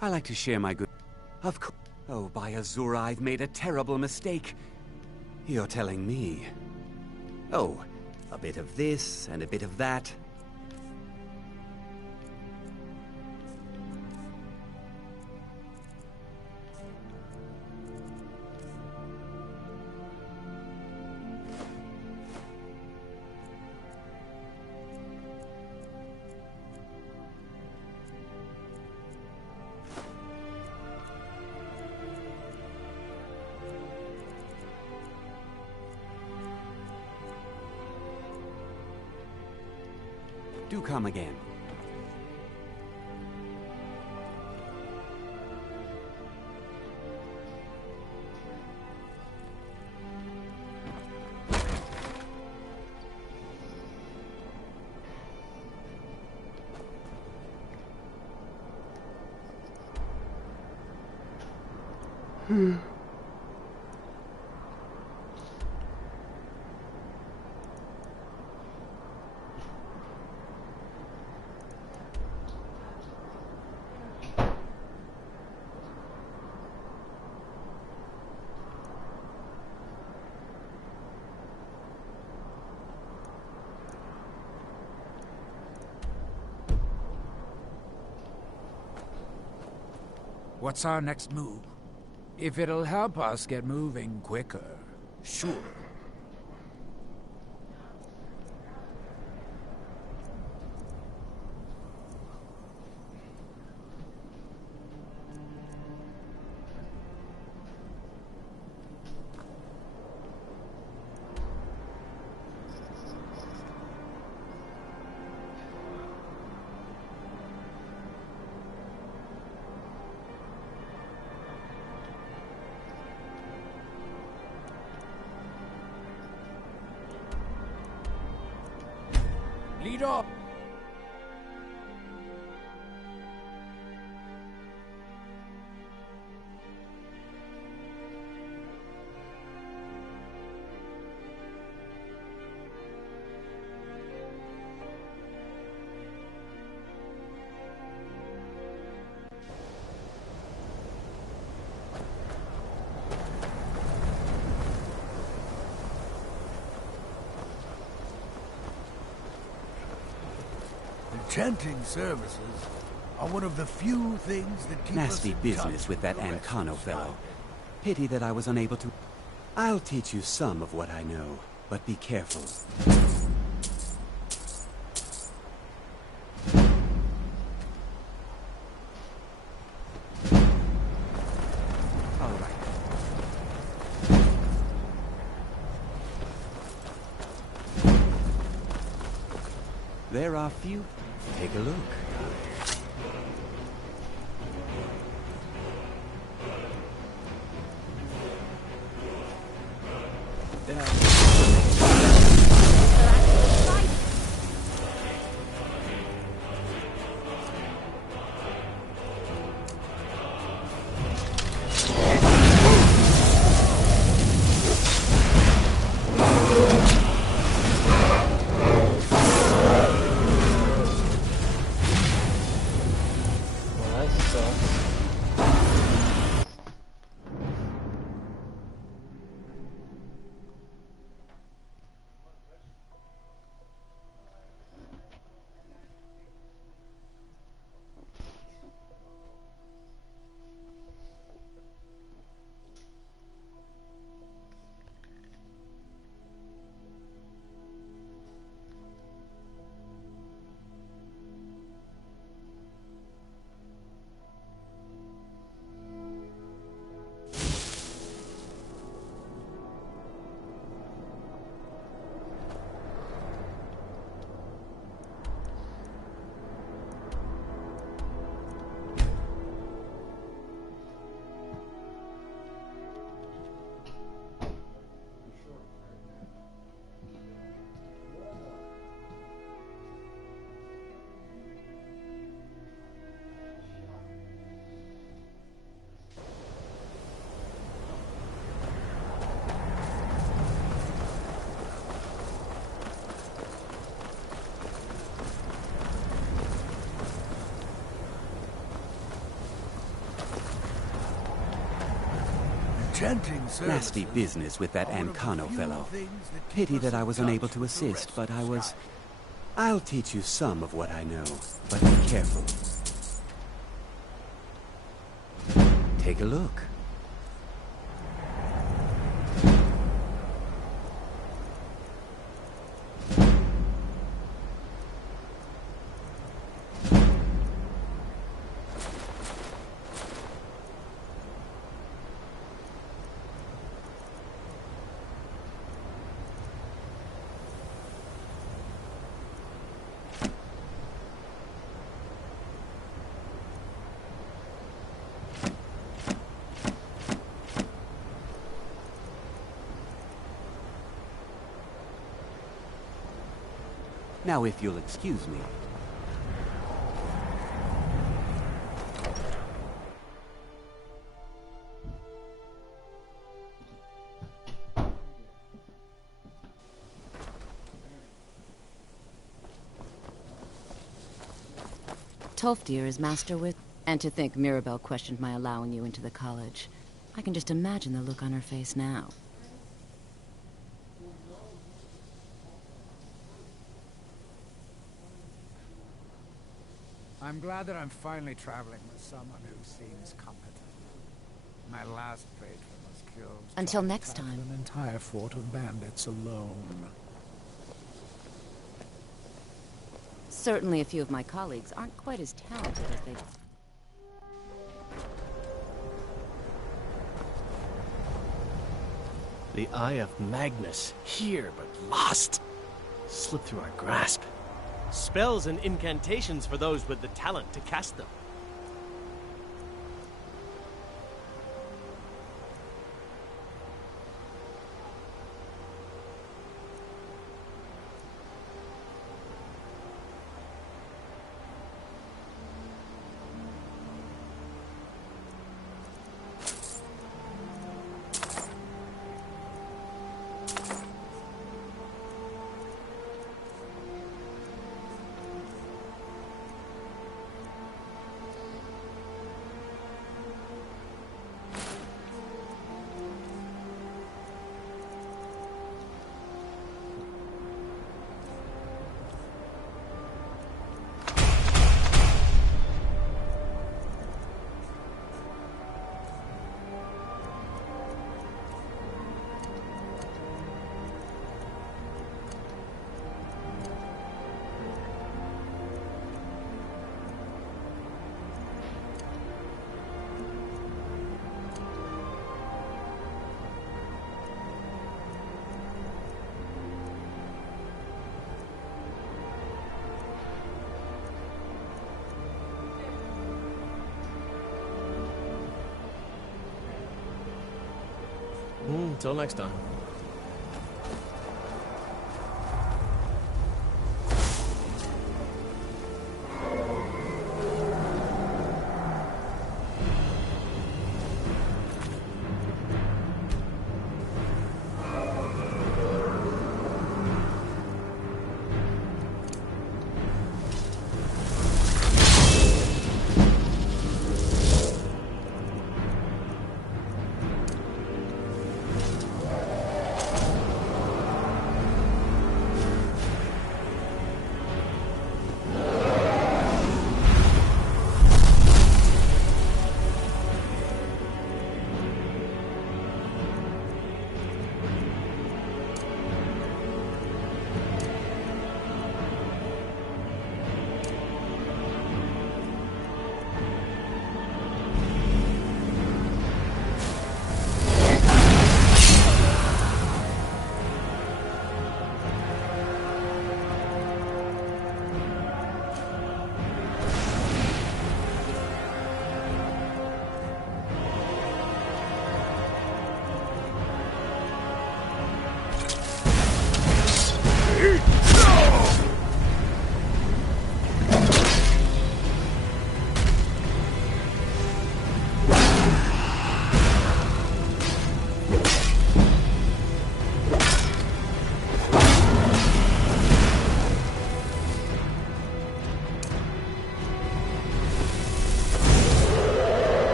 I like to share my good... Of course. Oh, by Azura, I've made a terrible mistake. You're telling me. Oh, a bit of this and a bit of that. Do come again. What's our next move? If it'll help us get moving quicker, sure. Lead off! Enchanting services are one of the few things that keep Nasty us in business touch with that the rest Ancano of fellow. Pity that I was unable to... I'll teach you some of what I know, but be careful. All right. There are few... Take a look. Enchanting services. Nasty business with that Ancano fellow. Pity that I was unable to assist, but I was... I'll teach you some of what I know, but be careful. Take a look. Now, if you'll excuse me. Tolfdir is master with... And to think Mirabelle questioned my allowing you into the college. I can just imagine the look on her face now. I'm glad that I'm finally traveling with someone who seems competent. My last patron was killed. Until next Tackle time. an entire fort of bandits alone. Certainly a few of my colleagues aren't quite as talented as they... The Eye of Magnus, here but lost. Slipped through our grasp. Spells and incantations for those with the talent to cast them. Until next time.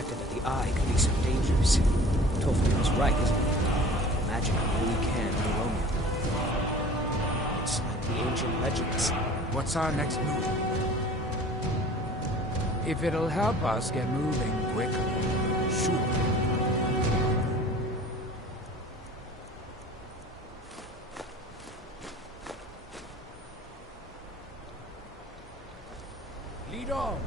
expected that the eye could be so dangerous. Tolfkin was right, isn't he? Magic really can do Romeo. It's like the ancient legends. What's our next move? If it'll help us get moving quicker, sure. Lead on.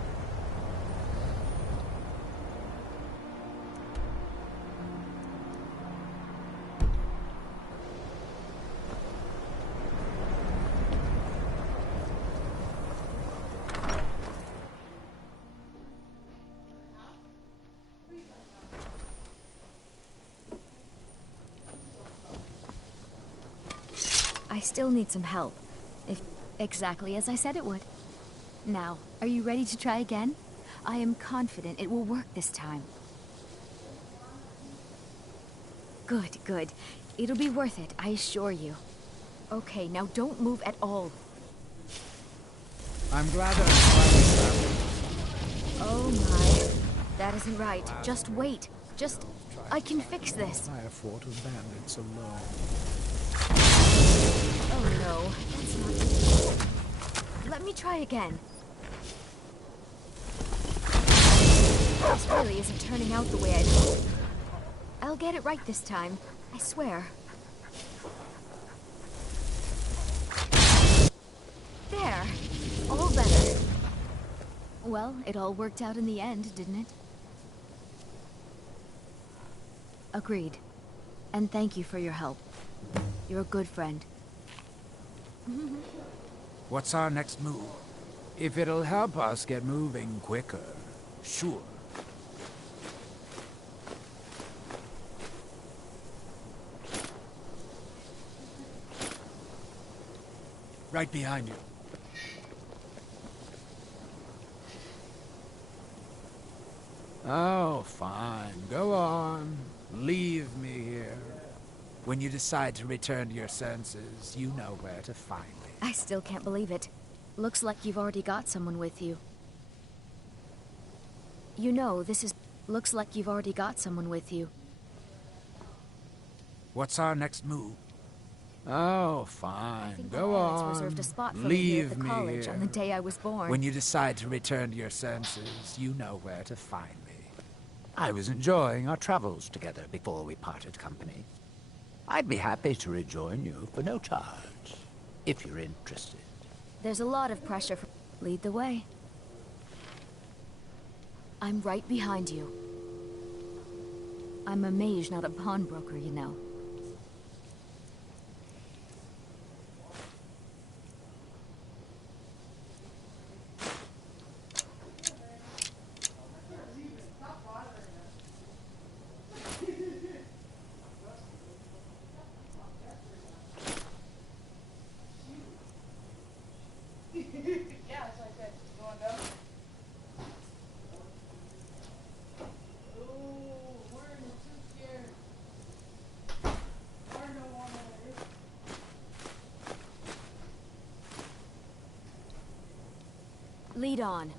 I still need some help. If exactly as I said it would. Now, are you ready to try again? I am confident it will work this time. Good, good. It'll be worth it, I assure you. Okay, now don't move at all. I'm glad that I'm finally. Oh my. That isn't right. Just wait. Just... I can fix this. Entire fort of bandits alone. Oh no, that's not... Let me try again. This really isn't turning out the way I'd hoped. I'll get it right this time, I swear. There! All better. Well, it all worked out in the end, didn't it? Agreed. And thank you for your help. You're a good friend. What's our next move? If it'll help us get moving quicker, sure. Right behind you. Oh, fine. Go on. Leave me here. When you decide to return to your senses, you know where to find me. I still can't believe it. Looks like you've already got someone with you. You know, this is... Looks like you've already got someone with you. What's our next move? Oh, fine. Go My on. parents reserved a spot for me here Leave at the me college here. on the day I was born. When you decide to return to your senses, you know where to find me. I was enjoying our travels together before we parted company. I'd be happy to rejoin you for no charge, if you're interested. There's a lot of pressure for... Lead the way. I'm right behind you. I'm a mage, not a pawnbroker, you know. Lead on.